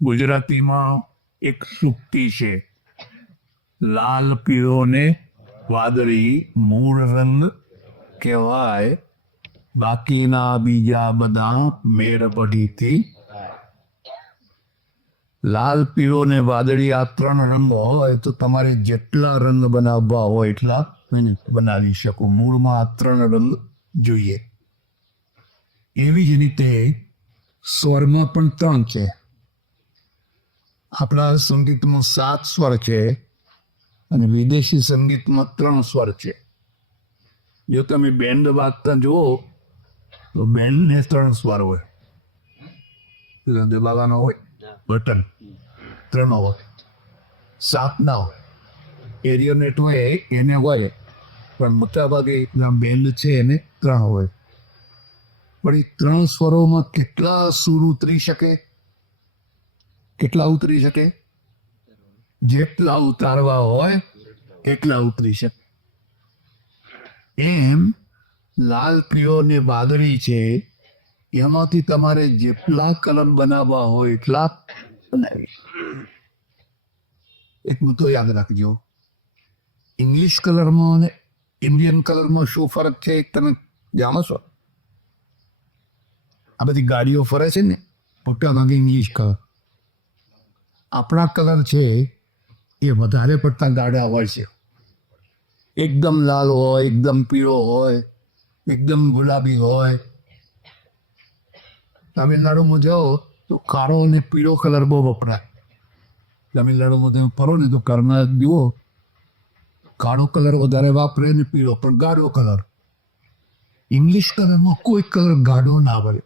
ગુજરાતીમાં એક સૂક્તિ છે, લાલ પીળો ને વાદળી મૂળ રંગ કહેવાય, બાકીના બીજા બધા મેળ પડીથી. લાલ પીળો ને વાદળી આ ત્રણ રંગ હોય તો તમારે જેટલા રંગ બનાવવા હોય એટલા બનાવી શકો. મૂળમાં આ ત્રણ રંગ જોઈએ. એવી જ રીતે સ્વરમાં પણ ત્રણ છે. આપણા સંગીતમાં 7 સ્વર છે અને વિદેશી સંગીતમાં 3 સ્વર છે. જો તમે બેન્ડ વાગતા જુઓ તો બેન્ડને 3 સ્વર હોય. દબાવવાનો હોય બટન 3 હોય, 7 ના હોય. એરિયોનેટ હોય એને હોય, પણ મોટાભાગે બેન્ડ છે એને 3 હોય. પણ એ 3 સ્વરોમાં કેટલા સૂર ઉતરી શકે? કેટલા ઉતરી શકે? જેટલા ઉતારવા હોય એટલા ઉતરી શકે. એમ લાલ પીળો ને વાદળી છે, એમાંથી તમારે જેટલા કલર બનાવવા હોય એટલા બનાવી. એક મુદ્દો યાદ રાખજો, ઇંગ્લિશ કલરમાં અને ઇન્ડિયન કલરમાં શું ફરક છે તમે જાણો છો? આ બધી ગાડીઓ ફરે છે ને, મોટા ભાગે ઇંગ્લિશ કલર. આપણા કલર છે એ વધારે પડતા ગાઢા હોય છે. એકદમ લાલ હોય, એકદમ પીળો હોય, એકદમ ગુલાબી હોય. તમિલનાડુમાં જાઓ તો કાળો અને પીળો કલર બહુ વપરાય. તમિલનાડુમાં તમે ફરો ને તો કર્ણાટક જુઓ, કાળો કલર વધારે વાપરે ને પીળો, પણ ગાઢો કલર. ઇંગ્લિશ કલરમાં કોઈ કલર ગાઢો ના પડે.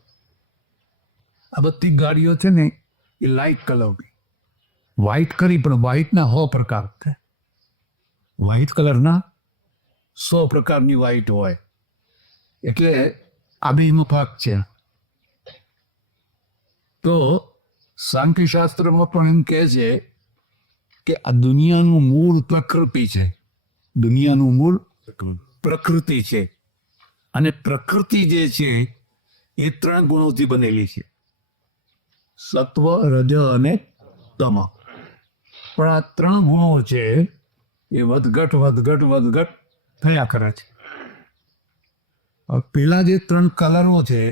આ બધી ગાડીઓ છે ને એ લાઇટ કલરની. વ્હાઇટ કરી પણ વ્હાઇટના 100 પ્રકાર છે. વ્હાઇટ કલરના 100 પ્રકારની વ્હાઇટ હોય. એટલે આ બેનો ભાગ છે. તો સાંખ્યશાસ્ત્રમાં પણ એમ કહે છે કે આ દુનિયાનું મૂળ પ્રકૃતિ છે. દુનિયાનું મૂળ પ્રકૃતિ છે. અને પ્રકૃતિ જે છે એ 3 ગુણોથી બનેલી છે, સત્વ, રજ અને તમ. પણ આ 3 ગુણો છે એ વધઘટ થયા કરે છે. પેલા જે 3 કલરો છે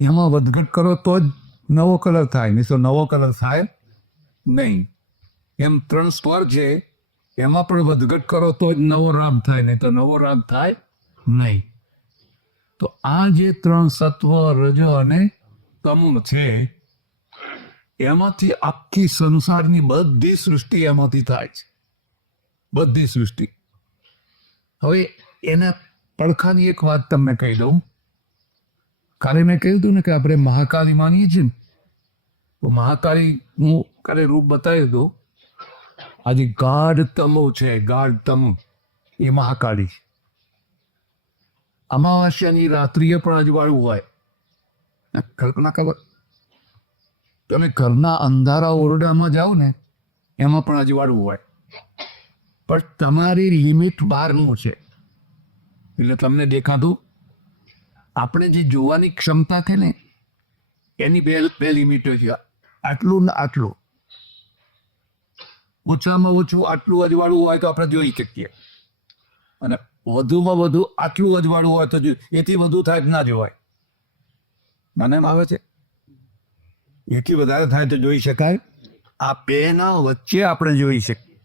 એમાં વધઘટ કરો તો જ નવો કલર થાય, નહીં તો નવો કલર થાય નહીં. એમ 3 સ્વર છે એમાં પણ વધઘટ કરો તો જ નવો રાગ થાય, નહીં તો નવો રાગ થાય નહીં. તો આ જે 3 સત્વ, રજ અને તમ છે એમાંથી આખી સંસારની બધી સૃષ્ટિ એમાંથી થાય છે. બધી સૃષ્ટિ. હવે એના પડખાની એક વાત તમને કહી દઉં. કાલે મેં કહ્યું હતું ને કે આપણે મહાકાળી માનીએ છીએ ને, તો મહાકાળીનું કાલે રૂપ બતાવ્યું હતું. આજે ગાઢ તમો છે, ગાઢ તમ એ મહાકાળી. અમાવાસ્યાની રાત્રિએ પણ અજવાળું હોય. કલ્પના ખબર? તમે ઘરના અંધારા ઓરડામાં જાઓ ને એમાં પણ અજવાળું હોય, પણ તમારી લિમિટ બહારનું છે એટલે તમને દેખાતું. આપણે જે જોવાની ક્ષમતા છે ને એની બે લિમિટો છે, આટલું ને આટલું. ઓછામાં ઓછું આટલું અજવાળું હોય તો આપણે જોઈ શકીએ, અને વધુમાં વધુ આટલું અજવાળું હોય તો એથી વધુ થાય ના જોવાય. મને એમ આવે છે એથી વધારે થાય તો જોઈ શકાય. આ બેના વચ્ચે આપણે જોઈ શકીએ,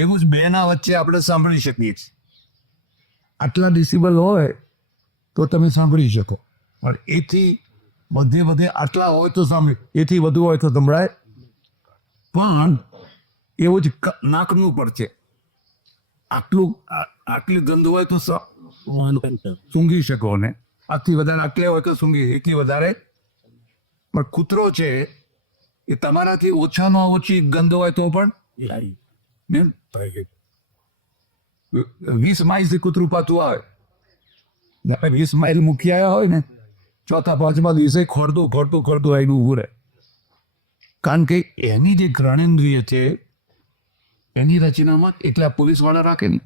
એવું જ બેના વચ્ચે આપણે સાંભળી શકીએ છીએ. આટલા ડિસિબલ હોય તો તમે સાંભળી શકો, પણ એથી બધે આટલા હોય તો સાંભળી, એથી વધુ હોય તો સંભળાય. પણ એવું જ નાકનું પર છે. આટલી ગંધ હોય તો સૂંઘી શકો ને, આટલી વધારે આટલે હોય તો સૂંઘી, એટલી વધારે. પણ કૂતરો છે એ તમારાથી ઓછામાં ઓછી ગંધ હોય તો પણ 20 માઇલથી કૂતરું પાછું આવે. 20 માઇલ મૂકી આવ્યા હોય ને, ચોથા 5મા દિવસે ખોરતું આવીને ઊભું રહે. કારણ કે એની જે ઘ્રાણેન્દ્રિય છે એની રચનામાં એટલા પોલીસવાળા રાખે ને.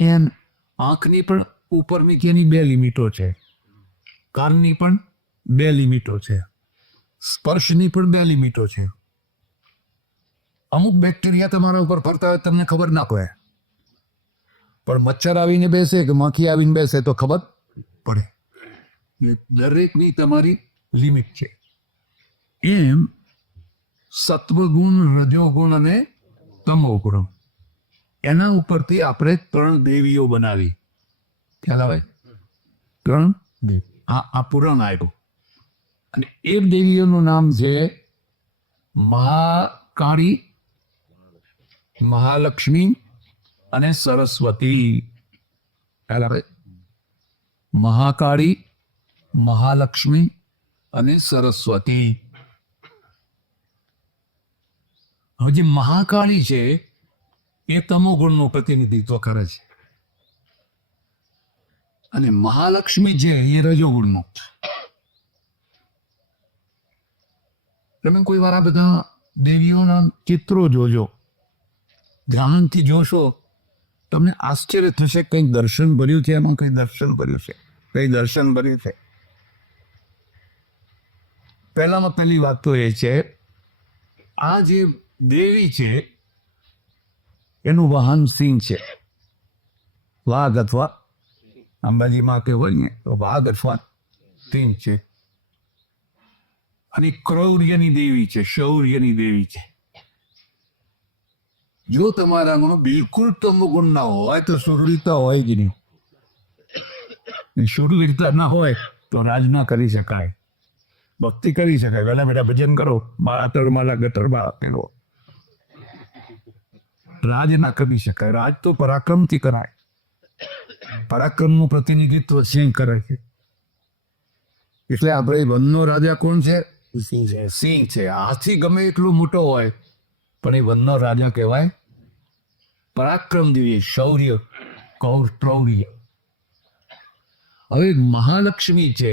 એમ આંખની પણ ઉપર નીચેની 2 લિમિટો છે, કાનની પણ 2 લિમિટો છે. સ્પર્શની પણ 2 લિમિટો છે. અમુક બેક્ટેરિયા તમારા ઉપર ફરતા હોય તમને ખબર ના પડે, પણ મચ્છર આવીને બેસે કે માખી આવીને બેસે તો ખબર પડે. દરેકની તમારી લિમિટ છે. એમ સત્વગુણ, રજોગુણ અને તમોગુણ, એના ઉપરથી આપણે 3 દેવીઓ બનાવી. ખ્યાલ આવે? 3 આ પુરાણ આવ્યું. અને એ દેવીઓનું નામ છે મહાકાળી, મહાલક્ષ્મી અને સરસ્વતી. ખ્યાલ આવે? મહાકાળી, મહાલક્ષ્મી અને સરસ્વતી. હવે જે મહાકાળી છે એ તમોગુણનું પ્રતિનિધિત્વ કરે છે, અને મહાલક્ષ્મી છે એ રજોગુણનું. તમે કોઈ વાર આ બધા દેવીઓના ચિત્રો જોજો, ધ્યાનથી જોશો, તમને આશ્ચર્ય થશે. કંઈક દર્શન ભર્યું છે એમાં, કંઈ દર્શન ભર્યું છે, કંઈ દર્શન ભર્યું છે. પહેલામાં પહેલી વાત તો એ છે, આ જે દેવી છે એનું વાહન સિંહ છે. વાઘ અથવા અંબાજીમાં કે હોય ને તો વાઘ અથવા સિંહ છે. અને ક્રૌર્યની દેવી છે, શૌર્યની દેવી છે. જો તમારામાં બિલકુલ તમોગુણ ના હોય તો સુરવીરતા હોય જ નહીં. સુરવીરતા ના હોય તો રાજ ના કરી શકાય, ભક્તિ કરી શકાય. પહેલા બેટા ભજન કરો, મારા તળમાલા ગટરમાં કરો. રાજ ના કરી શકાય. રાજ તો પરાક્રમથી કરાય. પરાક્રમનું પ્રતિનિધિત્વ સિંહ કરે છે. એટલે આપણે વનનો રાજા કોણ છે? સિંહ છે. હાથી ગમે એટલો મોટો હોય પણ એ વનનો રાજા કહેવાય. પરાક્રમ દેવી, શૌર્ય, ક્રૌર્ય. હવે મહાલક્ષ્મી છે,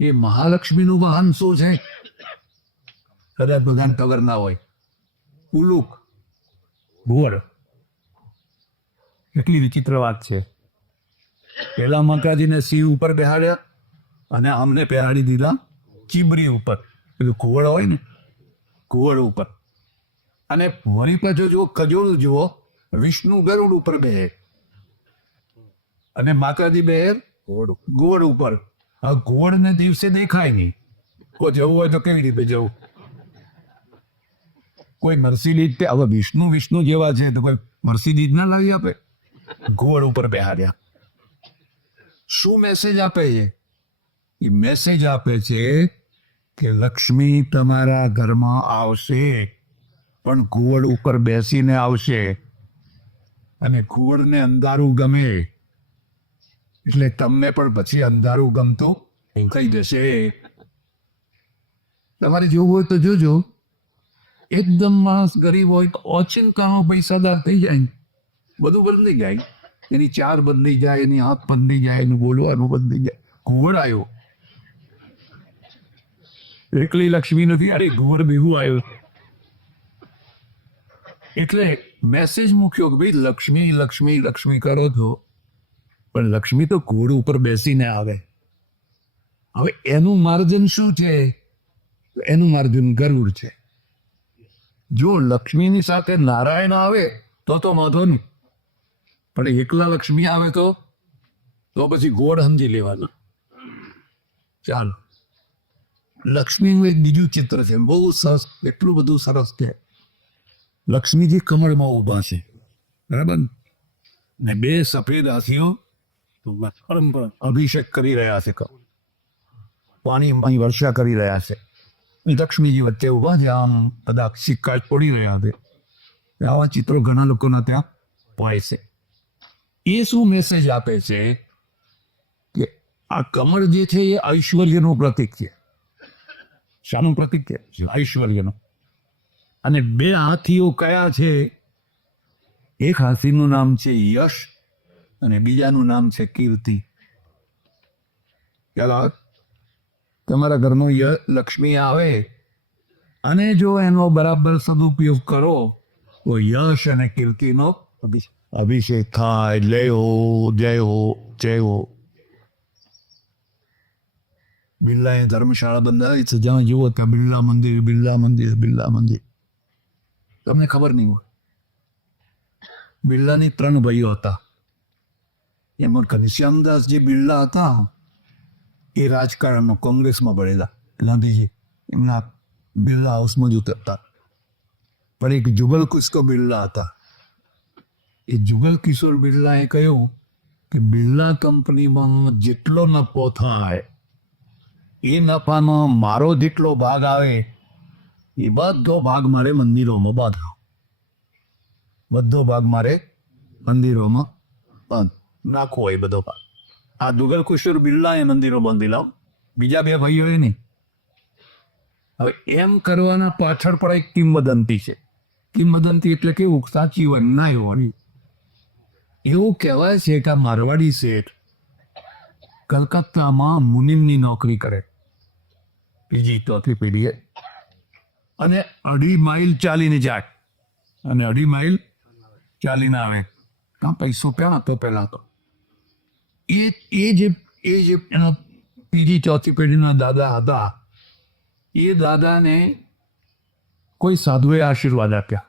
એ મહાલક્ષ્મીનું વાહન શું છે? કદાચ બધાને ખબર ના હોય. ઉલુક, ઘોડ. કેટલી વિચિત્ર વાત છે. પેલા માતાજીને સિંહ ઉપર બેહાડ્યા અને અમને બેહાડી દીધા ચીબરી ઉપર, પેલું ઘોડ હોય ને, ઘોડ ઉપર. અને વળી પાછો જુઓ, ખજોળ જુઓ, વિષ્ણુ ગરુડ ઉપર બેહે અને માતાજી બેહે ઘોડ ઉપર. આ ઘોડને દિવસે દેખાય નહીં. કોઈ જવું હોય તો કેવી રીતે જવું? કોઈ મર્સિડીઝ, હવે વિષ્ણુ જેવા છે તો કોઈ મર્સિડીઝ ના લાવી આપે? ઘોડ ઉપર બેહાડ્યા. શું મેસેજ આપે છે? એ મેસેજ આપે છે કે લક્ષ્મી તમારા ઘરમાં આવશે, પણ ઘોડ ઉપર બેસીને આવશે. અને ઘોડને અંધારું ગમે એટલે તમને પણ પછી અંધારું ગમતું થઈ જશે. તમારે જોવું હોય તો જોજો. એકદમ માણસ ગરીબ હોય તો ઓચિંતાનો પૈસાદાર થઈ જાય, બધું બદલી જાય. એની ચાર બદલી જાય, એની આંખ બદલી જાય, એનું બોલવાનું બદલી જાય. ઘોડ આવ્યો, એકલી લક્ષ્મી નથી, અરે ઘોડ ભેગું આવ્યો. એટલે મેસેજ મૂક્યો કે ભાઈ લક્ષ્મી લક્ષ્મી લક્ષ્મી કરો છો, પણ લક્ષ્મી તો ઘોડ ઉપર બેસીને આવે. હવે એનું માર્જન શું છે? એનું માર્જન ગરુડ છે. જો લક્ષ્મીની સાથે નારાયણ આવે તો વાંધો નહીં, પણ એકલા લક્ષ્મી આવે તો પછી ઘોડ સમજી લેવાના. ચાલો, લક્ષ્મીનું એક બીજું ચિત્ર છે, બહુ સરસ, એટલું બધું સરસ છે. લક્ષ્મીજી કમળમાં ઊભા છે, બરાબર ને? 2 સફેદ હાથીઓ અભિષેક કરી રહ્યા છે, પાણી વર્ષા કરી રહ્યા છે. લક્ષ્મીજી વચ્ચે ઊભા છે, આમ બધા સિક્કા પડી રહ્યા છે. આવા ચિત્રો ઘણા લોકોના ત્યાં હોય છે. એ શું મેસેજ આપે છે કે આ કમળ જે છે એ ઐશ્વર્યનું પ્રતીક છે. શાનું પ્રતીક છે? ઐશ્વર્યનું. અને 2 હાથીઓ કયા છે? એક હાથીનું નામ છે યશ અને બીજાનું નામ છે કીર્તિ. ચાલો, તમારા ઘરનો લક્ષ્મી આવે અને જો એનો બરાબર સદુપયોગ કરો તો યશ અને કીર્તિનો અભિષેક થાય. જય હો, જય હો, જય હો. બિરલાએ ધર્મશાળા બંધાવી છે, જ્યાં જુઓ ત્યાં બિરલા મંદિર, બિરલા મંદિર, બિરલા મંદિર. તમને ખબર નહીં હોય, બિરલાની 3 ભાઈઓ હતા. એમાં ઘનશ્યામદાસ જે બિરલા હતા એ રાજકારણમાં કોંગ્રેસમાં ભરેલા, ગાંધીજી એમના બિરલા હાઉસમાં જ ઉતરતા. પણ એક જુગલ કિશોર બિરલા હતા. એ જુગલ કિશોર બિરલાએ કહ્યું કે બિરલા કંપનીમાં જેટલો નફો થાય એ નફામાં મારો જેટલો ભાગ આવે એ બધો ભાગ મારે મંદિરોમાં બાંધવો. બધો ભાગ મારે મંદિરોમાં નાખવો એ બધો ભાગ. આ જુગલ કિશોર બિરલાએ મંદિરો બાંધી લાવ, બીજા 2 ભાઈઓએ નહીં. હવે એમ કરવાના પાછળ પણ એક કિંવદંતી છે. કિંવદંતી એટલે કેવું, સાચી હોય ના હોય. એવું કહેવાય છે કે આ મારવાડી શેઠ કલકત્તામાં મુનિમની નોકરી કરે, 3જી 4થી પેઢીએ, અને 2.5 માઇલ ચાલીને જાય અને 2.5 માઇલ ચાલીને આવે. કાં પૈસો ક્યાં હતો પહેલાં તો. એ જે એના 3જી 4થી પેઢીના દાદા હતા, એ દાદાને કોઈ સાધુએ આશીર્વાદ આપ્યા.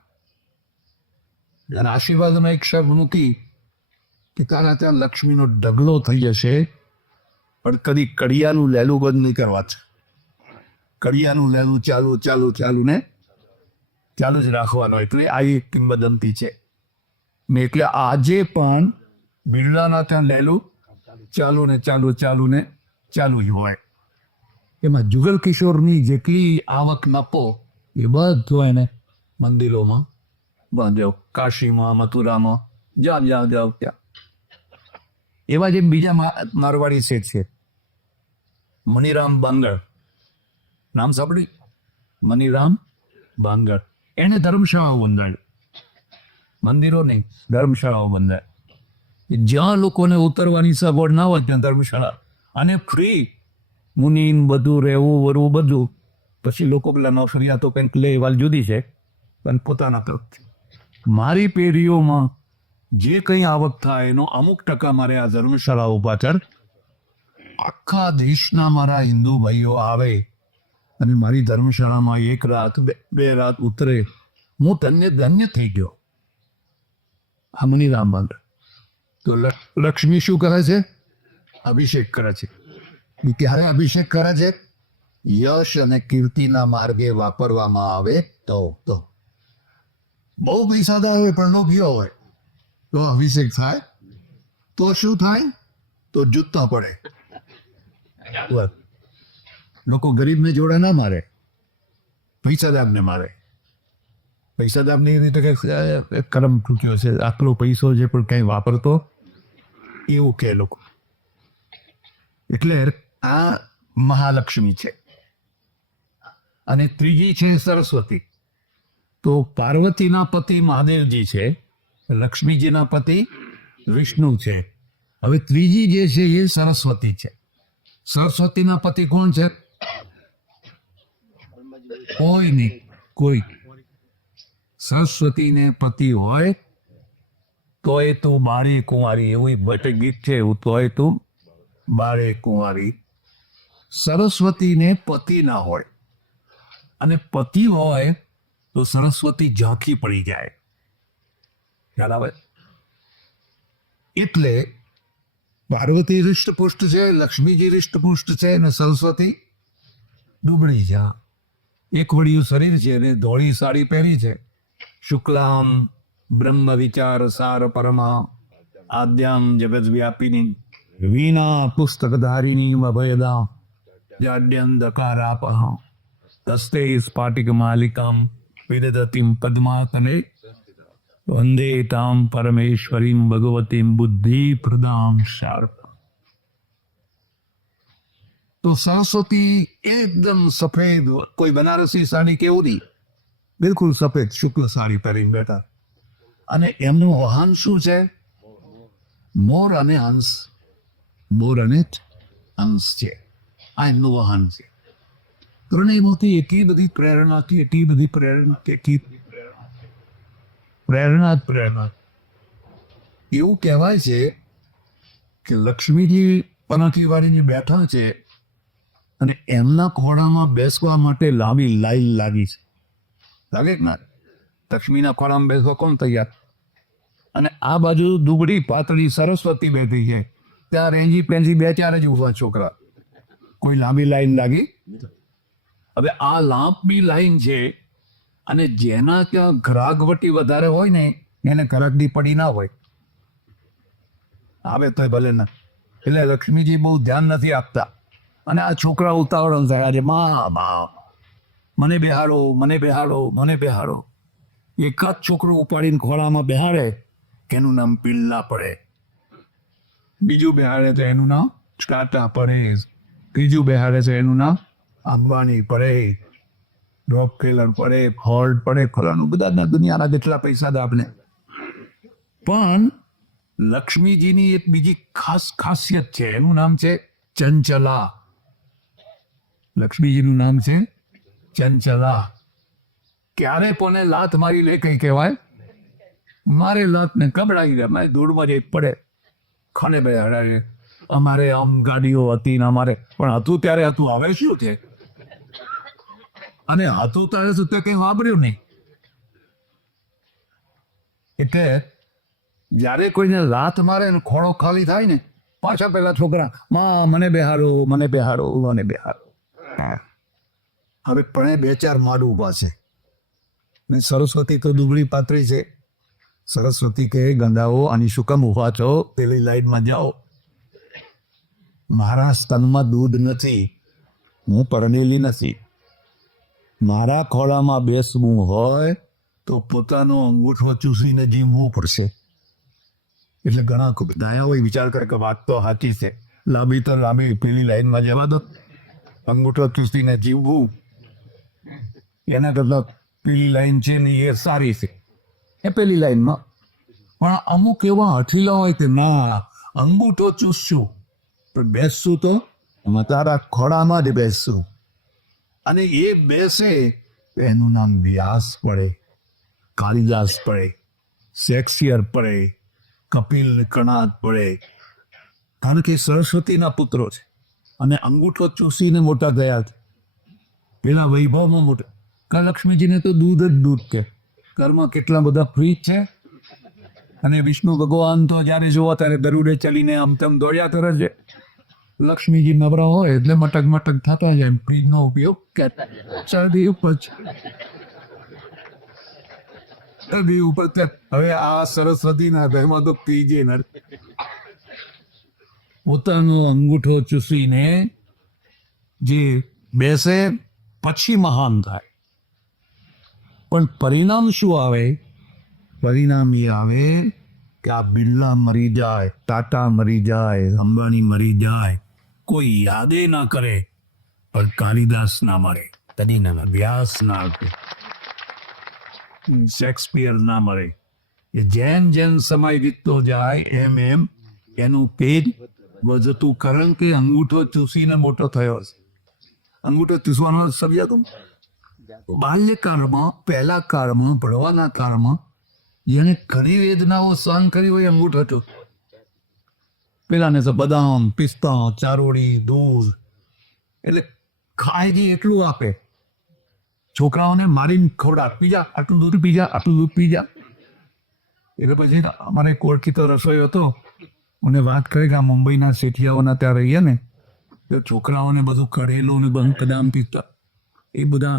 અને આશીર્વાદમાં એક શબ્દ મૂકી કે તારા ત્યાં લક્ષ્મીનો ઢગલો થઈ જશે, પણ કદી કડિયાનું લેલું બંધ નહીં કરવા છે. કડિયાનું લેલું ચાલુ ચાલુ ચાલુ ને ચાલુ જ રાખવાનું. એટલે આ એક કિંવદંતી છે ને. એટલે આજે પણ બિરલાના ત્યાં લેલું ચાલુ ને ચાલુ ચાલુ ને ચાલુ જ હોય. એમાં જુગલ કિશોરની જેટલી આવક નફો એ બધો એને મંદિરોમાં બાંધ્યો. કાશીમાં, મથુરામાં, જ્યાં જ્યાં જાવ ત્યાં. એવા જે બીજા મારવાડી શેઠ છે, મનીરામ બાંગર, નામ સાંભળ્યું? મનીરામ બાંગર. એને ધર્મશાળાઓ બંધાવી, મંદિરો નહીં, ધર્મશાળાઓ બંધાવી. જ્યાં લોકોને ઉતરવાની સગવડ ના હોય ત્યાં ધર્મશાળા, અને ફ્રી મુનિન બધું રહેવું વરવું બધું. પછી લોકો પેલા નોકરિયા તો કંઈક લે, વાત જુદી છે, પણ પોતાના તરફથી. મારી પેઢીઓમાં જે કંઈ આવક થાય એનો અમુક ટકા મારે આ ધર્મશાળાઓ પાછળ, આખા દેશના મારા હિન્દુ ભાઈઓ આવે અને મારી ધર્મશાળામાં 1 રાત 2 રાત ઉતરે, હું ધન્ય થઈ ગયો. આ મનીરામ બાંગર. તો લક્ષ્મી શું કરે છે? અભિષેક કરે છે. એ ક્યારે અભિષેક કરે છે? યશ અને કીર્તિના માર્ગે વાપરવામાં આવે તો. બહુ પૈસાદાર હોય પણ લોભીઓ હોય તો અભિષેક થાય. તો શું થાય? તો જૂતા પડે. લોકો ગરીબને જોડે ના મારે, પૈસાદારને મારે. પૈસાદારની રીતે કે કરમ તૂટ્યો છે, આટલો પૈસો છે પણ કંઈ વાપરતો, એવું કે લોકો. એટલે આ મહાલક્ષ્મી છે. અને 3જી છે સરસ્વતી. તો પાર્વતીના પતિ મહાદેવજી છે, લક્ષ્મીજીના પતિ વિષ્ણુ છે. હવે 3જી જે છે એ સરસ્વતી છે. સરસ્વતીના પતિ કોણ છે? કોઈ નહીં, કોઈ. સરસ્વતીને પતિ હોય તોય તું બારી કુંવારી, એવું ગીત છે, એવું તોય તું બારે કુંવારી. સરસ્વતીને પતિ ના હોય, અને પતિ હોય તો સરસ્વતી ઝાંખી પડી જાય. ખ્યાલ આવે? એટલે પાર્વતી હૃષ્ટપુષ્ટ છે, લક્ષ્મીજી હૃષ્ટપુષ્ટ છે, અને સરસ્વતી ડૂબળી છે. એક વળિયું શરીર છે અને ધોળી સાડી પહેરી છે. શુક્લામ બ્રહ્મ વિચાર સાર પરમા આદ્યામ જગત વ્યાપિની વીણા પુસ્તકધારિણી અભયદા જાડ્યંધકારાપહ તસ્તે સ્ફાટિક માલિકામ વિદધતિમ પદ્માતને વંદે તામ પરમેશ્વરીમ ભગવતીમ બુદ્ધિ પ્રદામ શાર્પ. તો સરસ્વતી એકદમ સફેદ, કોઈ બનારસી સાડી કેવું નહીં, બિલકુલ સફેદ શુક્લ સાડી પહેરીને બેઠા. અને એમનું વાહન શું છે? મોર અને હંસ. મોર અને હંસ છે, આ એમનું વાહન છે. ત્રણેયમાંથી એટલી બધી પ્રેરણાથી, એટલી બધી પ્રેરણા. એવું કહેવાય છે કે લક્ષ્મીજી પનાકી વાળીને બેઠા છે અને એમના ખોળામાં બેસવા માટે લાંબી લાઈન લાગી છે. લાગે કે ના? લક્ષ્મીના ખોળામાં બેસવા કોણ તૈયાર? અને આ બાજુ દુબળી પાતળી સરસ્વતી બેઠી છે, ત્યાં રેંજી પેંજી 2-4 જ ઉભા છોકરા. કોઈ લાંબી લાઈન લાગી? હવે આ લાંબી લાઈન છે, અને જેના ત્યાં ગ્રાહકવટી વધારે હોય ને એને કરકડી પડી ના હોય, આવે તોય ભલે ના. એટલે લક્ષ્મીજી બહુ ધ્યાન નથી આપતા, અને આ છોકરા ઉતાવળ થાય, આજે મા મને બેહાડો, મને બેહાડો, મને બેહાડો. એકાદ છોકરો ઉપાડીને ખોળામાં બેહાડે કે એનું નામ પિલ્લા પડે, બીજું બેહાડે તો એનું નામ ટાટા પડે, ત્રીજું બેહાડે તો એનું નામ અંબાણી પડે, રોકફેલર પડે, ફોર્ડ પડે, ખોરાનું બધા દુનિયાના જેટલા પૈસા દે આપણે. પણ લક્ષ્મીજીની એક બીજી ખાસિયત છે, એનું નામ છે ચંચલા. લક્ષ્મીજીનું નામ છે ચંચલા. ક્યારે કોને લાત મારી લે કઈ કહેવાય? મારે લાત ને કબડાઈ દે, મારે દૂરમાં જ પડે, ખાને બેહાડે. અમારે આમ ગાડીઓ હતી ને અમારે, પણ હતું ત્યારે હતું, હવે શું છે? અને હતું ત્યારે શું તે કઈ વાપર્યું નહીં. એટલે જ્યારે કોઈને લાત મારે ને ખોળો ખાલી થાય ને, પાછા પેલા છોકરા માં મને બેહાડો, મને બેહાડો, મને બેહાડો. હવે પણ 2-4 માડ ઉભા છે. ને સરસ્વતી તો દુબળી પાતળી છે. સરસ્વતી કહે, ગંદાઓ આની શું કામ ઉભા છો? પેલી લાઈનમાં જાઓ. મારા સ્તનમાં દૂધ નથી, હું પરણેલી નથી. મારા ખોળામાં બેસવું હોય તો પોતાનો અંગૂઠો ચૂસીને જીવવું પડશે. એટલે ઘણા દયા હોય વિચાર કરે કે વાત તો સાચી છે, લાંબી તો લાંબી પેલી લાઈનમાં જવા દો, અંગૂઠો ચૂસીને જીવવું એના કરતા પેલી લાઈન છે ને એ સારી છે, એ પેલી લાઈનમાં. પણ અમુક એવા હઠીલા હોય કે ના, અંગૂઠો ચૂસશું પણ બેસશું તો તારા ખોળામાં જ બેસશું. અને એ બેસે એનું નામ વ્યાસ પડે, કાલિદાસ પડે, શેક્સપિયર પડે, કપિલ કણાદ પડે. કારણ કે સરસ્વતીના પુત્રો છે અને અંગૂઠો ચૂસીને મોટા થયા છે. પેલા વૈભવમાં મોટા. લક્ષ્મીજીને તો દૂધ જ દૂધ કે ઘરમાં કેટલા બધા ફ્રીજ છે. અને વિષ્ણુ ભગવાન તો જ્યારે જોવા ત્યારે દરુડે ચલીને આમ તેમ દોડ્યા કરે છે. લક્ષ્મીજી નવરા હોય એટલે મટક મટક થતા જાય, ફ્રીજનો ઉપયોગ શરદી ઉપર હવે આ સરસ્વતીના ઘરમાં તો ફ્રીજે ન. પોતાનો અંગૂઠો ચૂસીને જે બેસે પછી મહાન થાય. પણ પરિણામ શું આવે? પરિણામ એ આવે કે આ બિરલા મરી જાય, ટાટા મરી જાય, અંબાણી મરી જાય, કોઈ યાદે ના કરે, પણ કાલિદાસ ના મરે, તદી ના, વ્યાસ ના આવે, શેક્સપિયર ના મરે. એ જેમ જેમ સમય વીતતો જાય એમ એમ એનું પેજ વધતું, કારણ કે અંગૂઠો ચૂસીને મોટો થયો છે. અંગૂઠો ચૂસવાનો સમજાતું? બાલ્યકાળમાં, પહેલા કાળમાં, ભણવાના કાળમાં જેને ઘણી વેદનાઓ સહન કરી હોય અંગૂઠો હતો. પેલાને તો બદામ, પિસ્તા, ચારોળી, દૂધ, એટલે ખાય એટલું આપે. છોકરાઓને મારીને ખવડાવ, પીજા આટલું દૂધ પીજા, આટલું દૂધ પીજા. એટલે પછી અમારે એક ઓળખીતો રસોઈ હતો, મને વાત કરી કે આ મુંબઈના શેઠિયાઓના ત્યાં રહીએ ને, તો છોકરાઓને બધું કરેલું ને બધું બદામ પીતા, એ બધા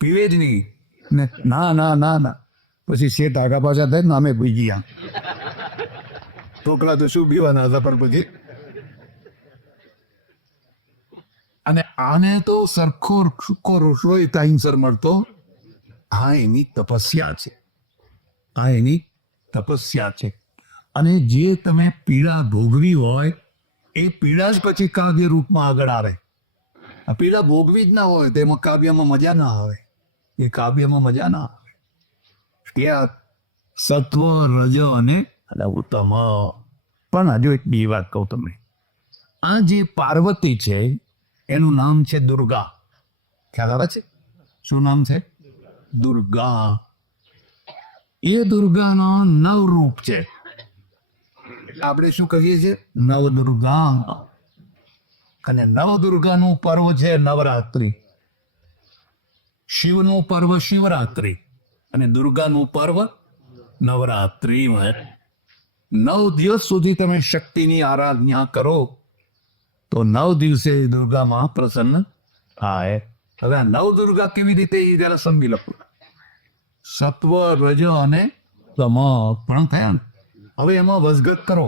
પીવે જ નહીં ને. ના ના ના ના, પછી શેઠ આગા પાછા થાય ને અમે પી ગયા. છોકરા તો શું પીવાના હતા, પણ પછી. અને આને તો સરખો સુકો રસોઈ ટાઈમસર મળતો. આ એની તપસ્યા છે, આ એની તપસ્યા છે. અને જે તમે પીડા ભોગવી હોય એ પીડા જ પછી કાવ્ય રૂપમાં આગળ આવે. આ પીડા ભોગવી જ ના હોય તેમાં કાવ્યમાં મજા ના આવે, એ કાવ્યમાં મજા ના આવે. ત્યાં સત્વ, રજ અને ઉત્તમ. પણ હજુ એક બી વાત કહું તમને. આ જે પાર્વતી છે એનું નામ છે દુર્ગા. ખ્યાલ આવે છે? શું નામ છે? દુર્ગા. એ દુર્ગાનો 9 રૂપ છે. આપણે શું કહીએ છીએ? નવદુર્ગા. અને નવદુર્ગાનું પર્વ છે નવરાત્રિ. શિવનું પર્વ શિવરાત્રિ અને દુર્ગાનું પર્વ નવરાત્રિ. 9 દિવસ સુધી તમે શક્તિની આરાધના કરો તો 9 દિવસે દુર્ગામાં પ્રસન્ન થાય. હવે આ નવદુર્ગા કેવી રીતે એ જરા સમજી લો. સત્વ, રજ અને તમ પણ થયા ને. હવે એમાં વસગત કરો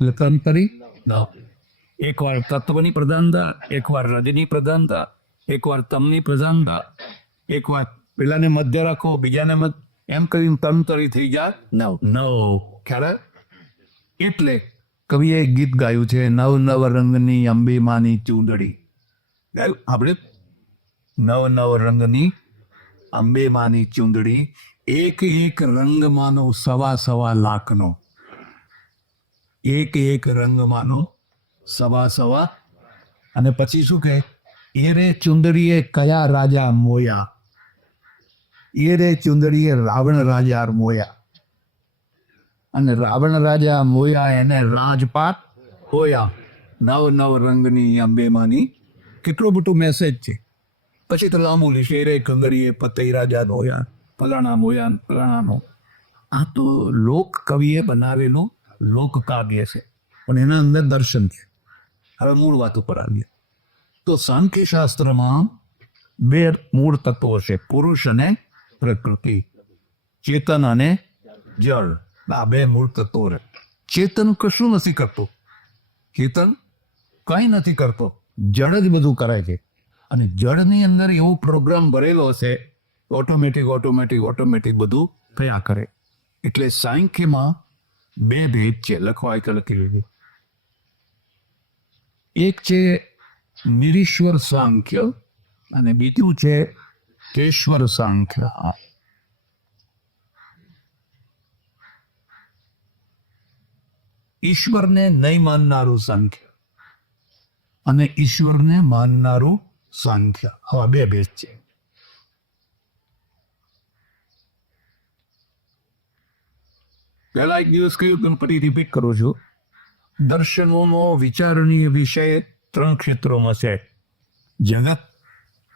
એટલે તન કરી એકવાર તત્વની પ્રધાનતા, એકવાર રજની પ્રધાનતા, એકવાર તમની પ્રધાનતા, એકવાર પેલાને મધ્ય રાખો, બીજાને મધ્ય, એમ કરીને તંતરી થઈ જાય નવ. ખ્યાલ? એટલે કવિએ એક ગીત ગાયું છે, નવ નવ રંગની અંબે માની ચૂંદડી. આપણે નવ નવ રંગની અંબે માની ચૂંદડી, એક એક રંગ માનો સવા સવા લાખનો. એક એક રંગ માનો સવા સવા. અને પછી શું કહે? એ રે ચુંદડીએ કયા રાજા મોયા, એ રે ચુંદડીએ રાવણ રાજા મોયા. અને રાવણ રાજા મોયા એને રાજપાટ હોયા. નવ નવ રંગની અંબેમાની. કેટલો મોટો મેસેજ છે. પછી તો લાંબુ લીશે, રે કંગરીએ પતઈ રાજા હોયા, ફલાણા મોયા ફલાણાનો. આ તો લોક કવિએ બનાવેલું લોક કાવ્ય છે, પણ એના અંદર દર્શન છે. હવે મૂળ વાત ઉપર આવીએ તો સાંખ્ય શાસ્ત્રમાં 2 મૂળ તત્વો છે, પુરુષ અને પ્રકૃતિ, ચેતન અને જળ. આ 2 મૂળ તત્વો છે. ચેતન કશું નથી કરતું, ચેતન કંઈ નથી કરતો, જળ જ બધું કરે છે. અને જળની અંદર એવો પ્રોગ્રામ ભરેલો છે, ઓટોમેટિક બધું થયા કરે. એટલે સાંખ્યમાં 2 ભેદ છે, લખવા તો લખી લીધી. એક છે નિરીશ્વર સાંખ્ય અને બીજું છે કેશ્વર સાંખ્ય. ઈશ્વરને નહીં માનનારું સાંખ્ય અને ઈશ્વરને માનનારું સાંખ્ય. આવા 2 ભેદ છે. પહેલા એક દિવસ કહ્યું, ગણપતિ રિપીટ કરું છું. દર્શનોનો વિચારણીય વિષય 3 ક્ષેત્રોમાં છે, જગત,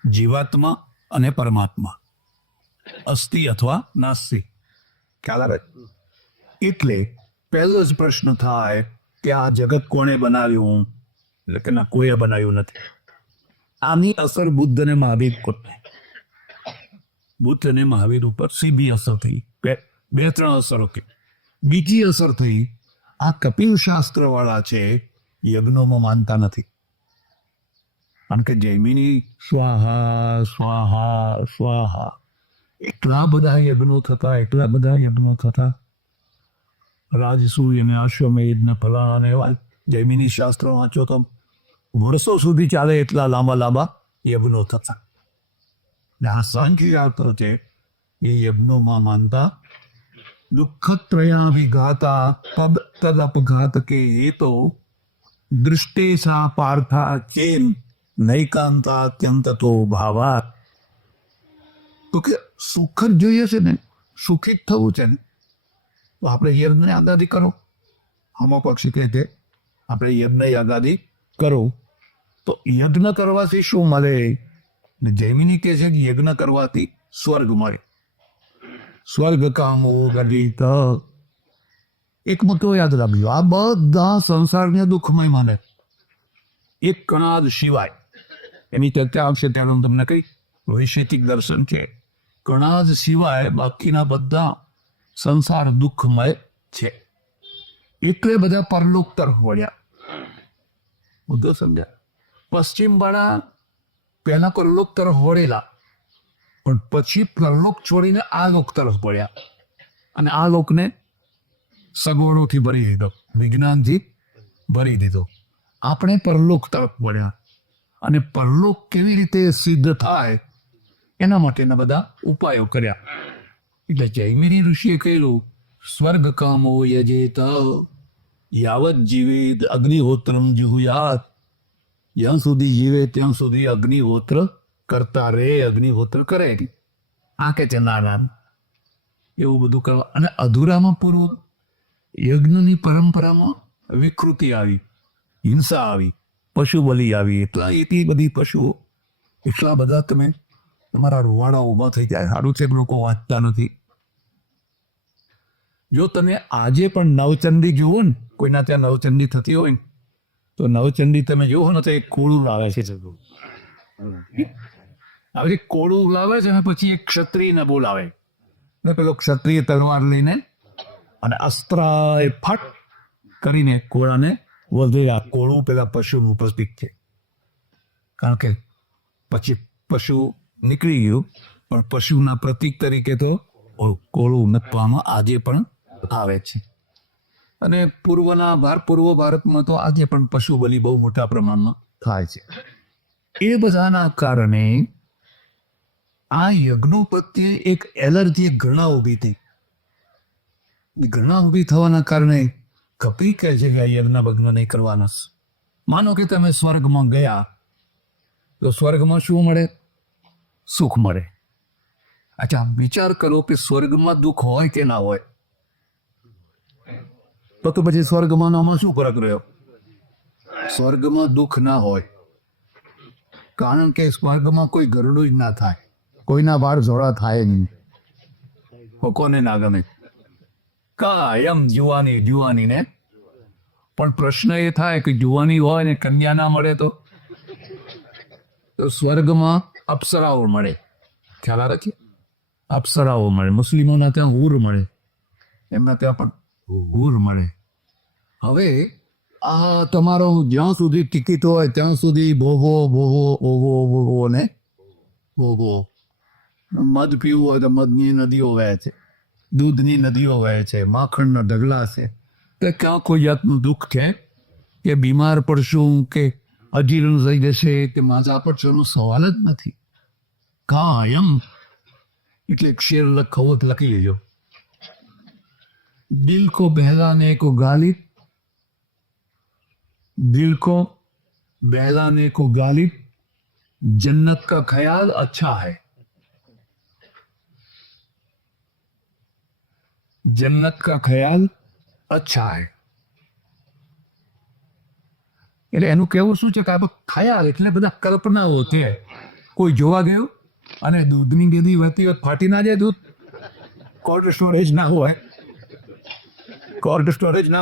જીવાત્મા અને પરમાત્મા, અસ્થિ અથવા નાસ્તિ. ખ્યાલ આવે? એટલે પહેલો જ પ્રશ્ન થાય કે આ જગત કોણે બનાવ્યું? એટલે કે ના, કોઈએ બનાવ્યું નથી. આની અસર બુદ્ધ અને મહાવીર કોને? બુદ્ધ અને મહાવીર ઉપર સીધી અસર થઈ. 2-3 અસરો કે. બીજી અસર થઈ, આ કપિલ શાસ્ત્ર વાળા છે, યજ્ઞોમાં માનતા નથી. કારણ કે જૈમિની સ્વાહા સ્વાહા સ્વાહા, એટલા બધા યજ્ઞો થતા, રાજસૂય ને અશ્વમેધ ને ફલાણા ને એવા જૈમિની શાસ્ત્રો વાંચો તો વર્ષો સુધી ચાલે એટલા લાંબા યજ્ઞો થતા. આ સાંખ્ય શાસ્ત્ર છે, એ યજ્ઞોમાં માનતા. દુઃખત્રયા વિઘાતા તદ અપઘાત કે હેતો દૃષ્ટે સા પાર્થા ચેન નૈકાંતા અત્યંતતો ભાવા. તો કે સુખ જ જોઈએ છે ને, સુખી જ થવું છે ને, તો આપણે યજ્ઞની આઝાદી કરો. હમો પક્ષી કહે છે આપણે યજ્ઞની આઝાદી કરો. તો યજ્ઞ કરવાથી શું મળે? જૈમિની કહે છે કે યજ્ઞ કરવાથી સ્વર્ગ મળે. સ્વર્ગ કામો ગદિત. એક મુદ્દો યાદ રાખજો, આ બધા સંસારને દુઃખમય માને, એક કણાદ સિવાય. એની ચર્ચા આવશે ત્યારે હું તમને કઈ વૈશેષિક દર્શન છે. કણાદ સિવાય બાકીના બધા સંસાર દુઃખમય છે. એટલે બધા પરલોક તરફ વળ્યા. મુદ્દો સમજ્યા? પશ્ચિમ વાળા પહેલા પરલોક તરફ વળેલા, પણ પછી પરલોક છોડીને આ લોક તરફ વળ્યા. અને આ લોકને સગવડોથી ભરી દીધો, વિજ્ઞાનથી ભરી દીધો. આપણે પરલોક તરફ વળ્યા. અને પરલોક કેવી રીતે સિદ્ધ થાય એના માટેના બધા ઉપાયો કર્યા. એટલે જૈમિની ઋષિએ કહેલું, સ્વર્ગ કામો યજેત યાવત જીવેદ અગ્નિહોત્રમ જુહુયાત. જ્યાં સુધી જીવે ત્યાં સુધી અગ્નિહોત્ર કરતા રે, અગ્નિહોત્ર કરે. આ કે છે નાના એવું બધું કરવા. અને અધૂરામાં પૂર્વ યજ્ઞની પરંપરામાં વિકૃતિ આવી, હિંસા આવી, પશુ બલી આવી, એટલી બધી પશુઓ, એટલા બધા તમે તમારા રૂવાડા ઊભા થઈ જાય. સારું છે લોકો વાંચતા નથી. જો તમે આજે પણ નવચંડી જુઓ ને, કોઈના ત્યાં નવચંડી થતી હોય ને, તો નવચંડી તમે જુઓ ને તો એક કોળું લાવે છે. હવે કોળું લાવે છે ને પછી એક ક્ષત્રિયને બોલાવે ને પેલો ક્ષત્રિય તલવાર લઈને અને અસ્ત્ર એ ફટ કરીને કોળાને વધે. આ કોળું પેલા પશુનું પ્રતીક છે, કારણ કે પછી પશુ નીકળી ગયું, પણ પશુના પ્રતીક તરીકે તો કોળું નપવામાં આજે પણ આવે છે. અને પૂર્વ ભારતમાં તો આજે પણ પશુ બલિ બહુ મોટા પ્રમાણમાં થાય છે. એ બધાના કારણે આ યજ્ઞો પ્રત્યે એક એલર્જી, એક ઘૃણા ઊભી થઈ. ઘૃણા ઊભી થવાના કારણે કપિલ કહે છે કે આ યજ્ઞ ભગ્ન નહીં કરવાના. માનો કે તમે સ્વર્ગમાં ગયા તો સ્વર્ગમાં શું મળે? સુખ મળે. અચ્છા, વિચાર કરો કે સ્વર્ગમાં દુઃખ હોય કે ના હોય? તો પછી સ્વર્ગમાં આમાં શું ફરક રહ્યો? સ્વર્ગમાં દુઃખ ના હોય, કારણ કે સ્વર્ગમાં કોઈ ગરડું જ ના થાય, કોઈના બાર જોડા થાય નહીં. કોને ના ગમે? કાયમ જુવાની ને. પણ પ્રશ્ન એ થાય કે જુવાની હોય ને કન્યા ના મળે તો સ્વર્ગમાં અપ્સરાઓ મળે. ખ્યાલ રાખીએ, અપ્સરાઓ મળે. મુસ્લિમોના ત્યાં હૂર મળે, એમના ત્યાં પણ હૂર મળે. હવે આ તમારો જ્યાં સુધી ટિકિટ હોય ત્યાં સુધી ભોગો ને ભોગો. મધ પીવું હોય તો મધની નદીઓ વહે છે, દૂધની નદીઓ વહે છે, માખણના ઢગલા છે. તો ક્યાં કોઈ જાતનું દુઃખ છે કે બીમાર પડશું કે અજીર્ણ થઈ જશે કે માજા પડશોનો સવાલ જ નથી. કાયમ. એટલે શેર લખવો લખી લેજો. દિલ કો બહેલાને કો ગાલિબ, दिल को बहलाने को गालिब, जन्नत का ख्याल अच्छा है. जन्नत का ख्याल अच्छा है. એટલે એનું કહેવું શું છે કે આ ખ્યાલ એટલે બધા કલ્પનાઓ છે. કોઈ જોવા ગયો અને દૂધની ગેદી વહેતી હોય ફાટી ના જાય દૂધ? કોલ્ડ સ્ટોરેજ ના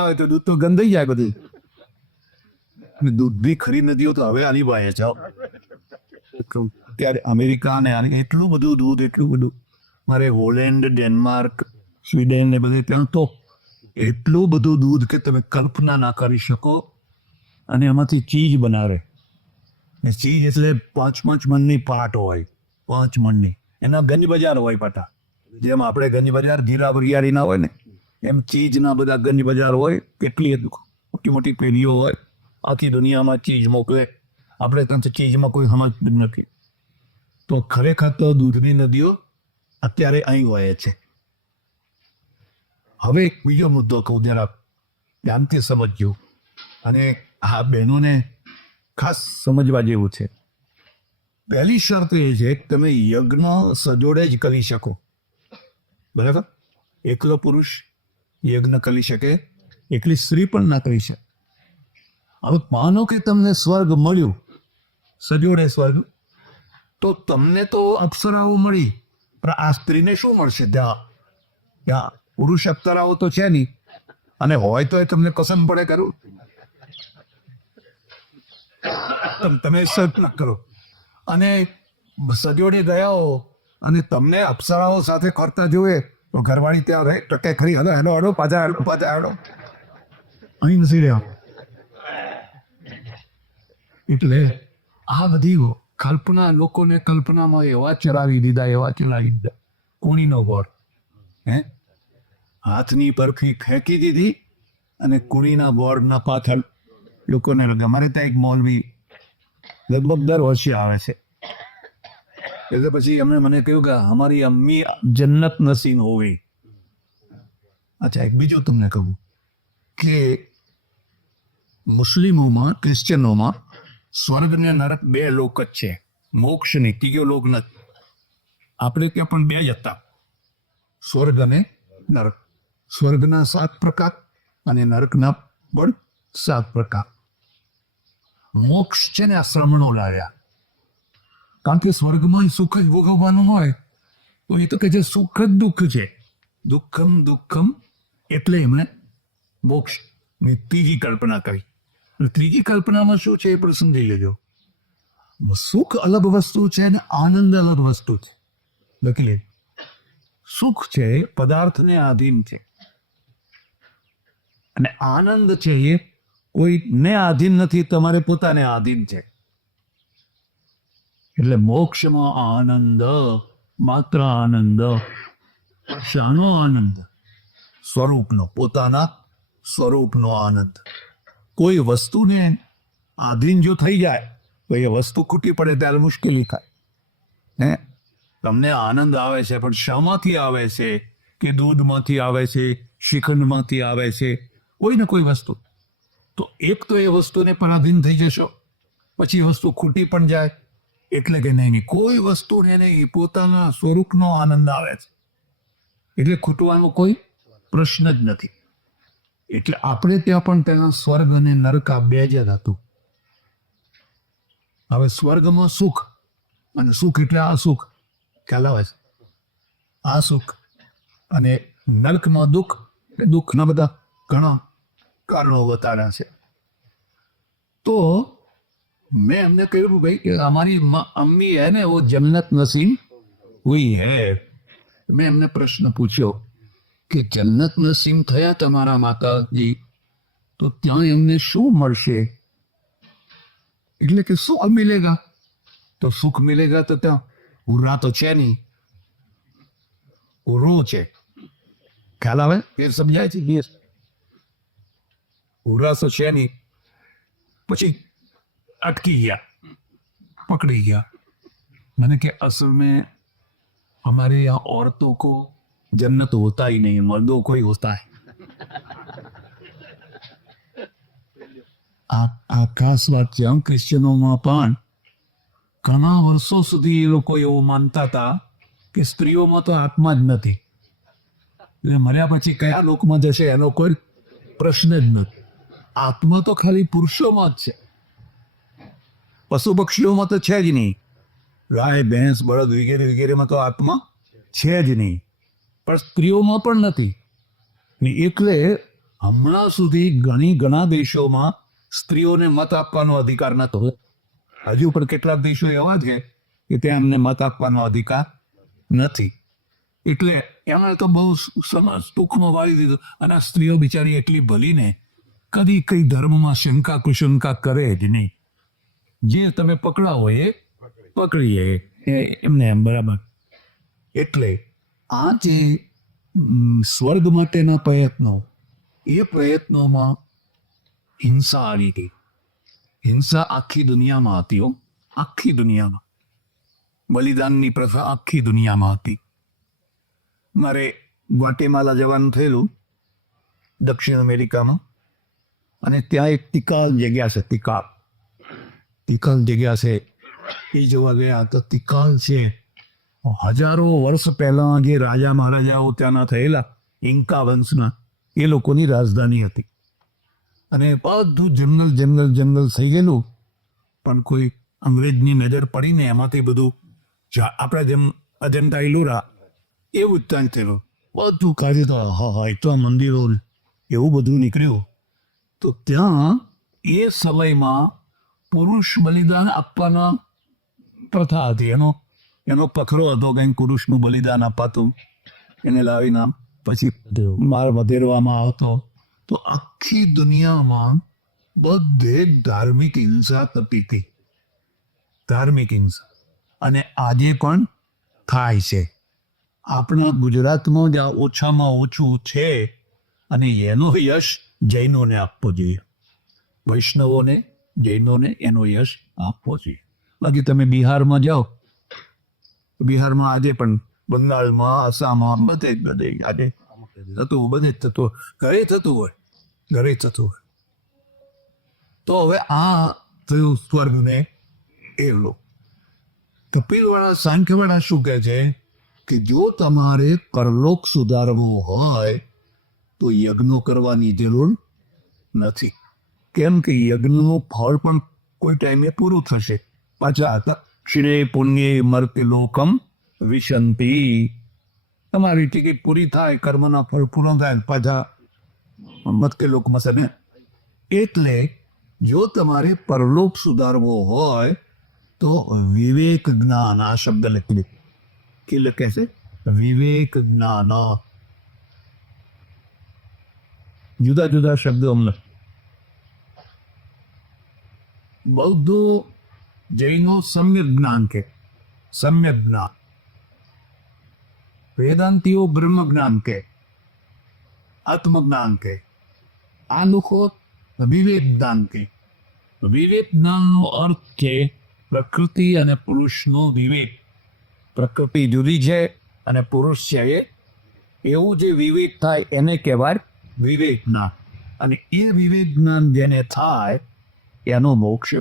હોય, તો દૂધ તો ગંધાઈ જાય બધું. દૂધની ખરી નદીઓ તો હવે આની બાએ છે. ત્યારે અમેરિકા ને એટલું બધું મારે હોલેન્ડ, ડેનમાર્ક, સ્વીડન ને બધે ત્યાં તો એટલું બધું દૂધ કે તમે કલ્પના ના કરી શકો. અને એમાંથી ચીજ બનાવે. ચીજ એટલે 5 મણની પાટ હોય, 5 મણની. એના ગંજ બજાર હોય પાટા. જેમ આપણે ગંજ બજાર જીરા વરિયાળી ના હોય ને, એમ ચીજના બધા ગંજ બજાર હોય. કેટલી મોટી મોટી પેઢીઓ હોય, આખી દુનિયામાં ચીજ મોકલે. આપણે ત્યાં તો ચીજમાં કોઈ સમજ નથી. તો ખરેખર તો દૂધની નદીઓ અત્યારે અહીં વહે છે. હવે એક બીજો મુદ્દો કહું, જરા ધ્યાનથી સમજજો. અને આ બહેનોને ખાસ સમજવા જેવું છે. પહેલી શરત એ છે કે તમે યજ્ઞ સજોડે જ કરી શકો. બરાબર? એકલો પુરુષ યજ્ઞ કરી શકે, એકલી સ્ત્રી પણ ના કરી શકે. હવે માનો કે તમને સ્વર્ગ મળ્યું, સજોડે સ્વર્ગ, તો તમને તો અપ્સરાઓ મળી, પણ આ સ્ત્રીને શું મળશે? ત્યાં પુરુષ અપ્સરાઓ તો છે નહીં, અને હોય તો એ તમને કસમ પડે કરું. તમે સર્ચ ના કરો અને સજોડે ગયા હો અને તમને અપ્સરાઓ સાથે કરતા જોવે તો ઘરવાળી ત્યાં રહે ટકે ખરી. હડો પાછા અહીં નથી રહ્યા. એટલે આ બધી કલ્પના, લોકોને કલ્પનામાં એવા ચલાવી દીધા. કુણીનો ગોળ, હાથની પરખી ફેંકી દીધી અને કુણીના ગોળના પાછળ લોકોને અમારે ત્યાં એક મૌલવી લગભગ દર વર્ષે આવે છે. એટલે પછી એમણે મને કહ્યું કે અમારી અમ્મી જન્નત નસીબ હોવી. અચ્છા, એક બીજું તમને કહું કે મુસ્લિમોમાં, ક્રિશ્ચિયનોમાં સ્વર્ગ ને નરક 2 લોક જ છે. મોક્ષ નહીં, ત્રીજો લોક નથી. આપણે ત્યાં પણ 2 જ હતા, સ્વર્ગ અને નરક. સ્વર્ગના 7 પ્રકાર અને નરકના પણ 7 પ્રકાર. મોક્ષ છે ને આ શ્રમણો લાવ્યા. કારણ કે સ્વર્ગમાં સુખ જ ભોગવવાનું હોય તો એ તો કે છે સુખ જ દુઃખ છે. દુઃખમ દુઃખમ એટલે એમણે મોક્ષની ત્રીજી કલ્પના કરી. અને ત્રીજી કલ્પનામાં શું છે એ પણ સમજી લેજો. સુખ અલગ વસ્તુ છે અને આનંદ અલગ વસ્તુ છે. લખી લે. સુખ છે એ પદાર્થને આધીન છે અને આનંદ છે એ કોઈને આધીન નથી, તમારે પોતાને આધીન છે. એટલે મોક્ષમાં આનંદ, માત્ર આનંદ. શાનો આનંદ? સ્વરૂપનો, પોતાના સ્વરૂપનો આનંદ. કોઈ વસ્તુને આધીન જો થઈ જાય તો એ વસ્તુ ખૂટી પડે ત્યારે મુશ્કેલી થાય. હે, તમને આનંદ આવે છે પણ શામાંથી આવે છે? કે દૂધમાંથી આવે છે, શ્રીખંડમાંથી આવે છે, કોઈ ને કોઈ વસ્તુ. તો એક તો એ વસ્તુને પરાધીન થઈ જશો, પછી વસ્તુ ખૂટી પણ જાય. એટલે કે નહીં, કોઈ વસ્તુને નહીં, પોતાના સ્વરૂપનો આનંદ આવે છે એટલે ખૂટવાનો કોઈ પ્રશ્ન જ નથી. એટલે આપણે ત્યાં પણ તેના સ્વર્ગ અને નરક આ બે જ હતું. હવે સ્વર્ગમાં સુખ અને સુખ એટલે આ સુખ ખ્યાલ આવે છે, આ સુખ. અને નરકમાં દુઃખ. દુઃખના બધા ઘણા કારણો બતાવ્યા છે. તો मैं हमने કહ્યું ભાઈ કે हमारी अम्मी है ना वो जन्नत नसीब हुई है. મેં એમને પ્રશ્ન પૂછ્યો કે જન્નત નસીબ થયા તમારા માતાજી તો ત્યાં એમને શું મળશે? એટલે કે સુખ મિલેગા. તો સુખ મિલેગા તો ત્યાં હુર્રા તો છે નહીં, હુર્રો છે. ખ્યાલ આવે? એ સમજાય છે? યસ, હુર્રા તો છે નહીં. પછી अटकी गया, पकड़ी गया. मैंने कि असल में हमारे यहाँ औरतों को जन्नत होता ही नहीं, मर्दों को ही होता है. આ ખાસ વાત છે. આમ ક્રિશ્ચનોમાં પણ ઘણા વર્ષો સુધી એ લોકો એવું માનતા હતા કે સ્ત્રીઓમાં તો આત્મા જ નથી, એટલે મર્યા પછી કયા લોકમાં જશે એનો કોઈ પ્રશ્ન જ નથી. આત્મા તો ખાલી પુરુષોમાં જ છે, પશુ પક્ષીઓમાં તો છે જ નહીં. ગાય, ભેંસ, બળદ વગેરે વગેરેમાં તો આત્મા છે જ નહીં, પણ સ્ત્રીઓમાં પણ નથી. ને એટલે હમણાં સુધી ઘણા દેશોમાં સ્ત્રીઓને મત આપવાનો અધિકાર નતો. હજુ પણ કેટલાક દેશો એવા છે કે ત્યાં એમને મત આપવાનો અધિકાર નથી. એટલે એમણે તો બહુ સમાજ ટૂંકમાં વાળી દીધું. અને આ સ્ત્રીઓ બિચારી એટલી ભલીને કદી કઈ ધર્મમાં શંકા કુશંકા કરે જ નહીં. જે તમે પકડાવો એ પકડીએ એમને એમ બરાબર. એટલે આ જે સ્વર્ગ માટેના પ્રયત્નો, એ પ્રયત્નોમાં હિંસા આવી ગઈ. હિંસા આખી દુનિયામાં હતી. આખી દુનિયામાં બલિદાનની પ્રથા આખી દુનિયામાં હતી. મારે ગ્વાટેમાલા જવાનું થયેલું દક્ષિણ અમેરિકામાં, અને ત્યાં એક તિકાલ જગ્યા છે. તિકાલ જગ્યા છે એ જોવા ગયા. તો તિકાલ છે હજારો વર્ષ પહેલા જે રાજા મહારાજાઓ ત્યાંના થયેલા ઇન્કા વંશના, એ લોકોની રાજધાની હતી. અને બધું જંગલ થઈ ગયેલું. પણ કોઈ અંગ્રેજની નજર પડીને એમાંથી બધું આપણા જેમ અજંતા ઇલોરા એવું જ ત્યાં થયેલું. બધું કાઢી તો હા એ તો આ મંદિરો એવું બધું નીકળ્યું. તો ત્યાં એ સમયમાં પુરુષ બલિદાન આપવાના પ્રથા હતી. એનો પખરો હતો, કંઈક પુરુષનું બલિદાન અપાતું, એને લાવીને પછી વધેરવામાં આવતો. તો આખી દુનિયામાં બધે ધાર્મિક હિંસા થતી હતી, ધાર્મિક હિંસા. અને આજે પણ થાય છે. આપણા ગુજરાતમાં જ આ ઓછામાં ઓછું છે. અને એનો યશ જૈનોને આપવો જોઈએ, વૈષ્ણવોને, જૈનોને એનો યશ આપવો જોઈએ. બાકી તમે બિહારમાં જાઓ, બિહારમાં આજે પણ, બંગાળમાં, આસામમાં, બધે આજે થતું, બધે જ થતું, ઘરે થતું હોય. તો હવે આ થયું સ્વર્ગને એવલો. કપિલવાળા, સાંખ્યવાળા શું કહે છે કે જો તમારે પરલોક સુધારવો હોય તો યજ્ઞો કરવાની જરૂર નથી. કેમ કે યજ્ઞનું ફળ પણ કોઈ ટાઈમે પૂરું થશે. પાછા ક્ષીણે પુણ્યે મર્ત્ય લોકમ વિશંતિ. તમારી ટિકિટ પૂરી થાય, કર્મના ફળ પૂર્ણ થાય, પાછા મર્ત્ય લોકમાં સને. એટલે જો તમારે પરલોક સુધારવો હોય તો વિવેક જ્ઞાન, આ શબ્દ લખી કે લખે છે વિવેક જ્ઞાન. જુદા જુદા શબ્દો અમને. બૌદ્ધો જૈનો સમ્યક જ્ઞાન કે, સમ્યક જ્ઞાન. વેદાંતિઓ બ્રહ્મ જ્ઞાન કે, આત્મજ્ઞાન કે. આ લોકો વિવેક જ્ઞાન કે. વિવેક જ્ઞાનનો અર્થ છે પ્રકૃતિ અને પુરુષનો વિવેક. પ્રકૃતિ જુદી છે અને પુરુષ છે, એવું જે વિવેક થાય એને કહેવાય વિવેક જ્ઞાન. અને એ વિવેક જ્ઞાન જેને થાય એનો મોક્ષ,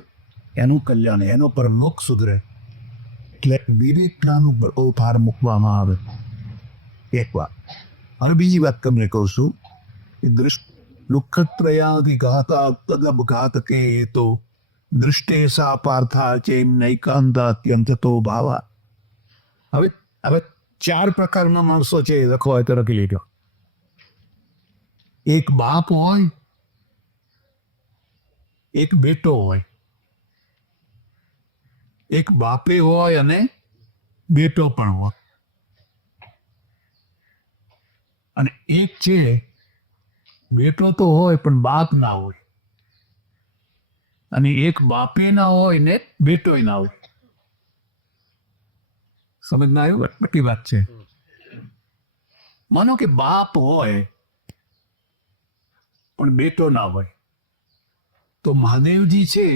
એનું કલ્યાણ, એનો પરલોક સુધરે. એટલે વિવેક જ્ઞાન ઉપર ભાર મૂકવામાં આવે. એક વાત. હવે બીજી વાત તમને કહું છું. દુઃખત્રયાધિઘાતા તદબઘાતકે તો દૃષ્ટે સા પાર્થા ચેન નૈકાંતા અત્યંતતો ભાવા. હવે હવે 4 પ્રકારના માણસો છે, લખો હોય તો લખી લેજો. એક બાપ હોય, એક બેટો હોય. એક બાપે હોય અને બેટો પણ હોય. અને એક છે બેટો તો હોય પણ બાપ ના હોય. અને એક બાપે ના હોય ને બેટોય ના હોય. સમજ ના આવ્યું? મોટી વાત છે. માનો કે બાપ હોય પણ બેટો ના હોય, તો મહાદેવજી છે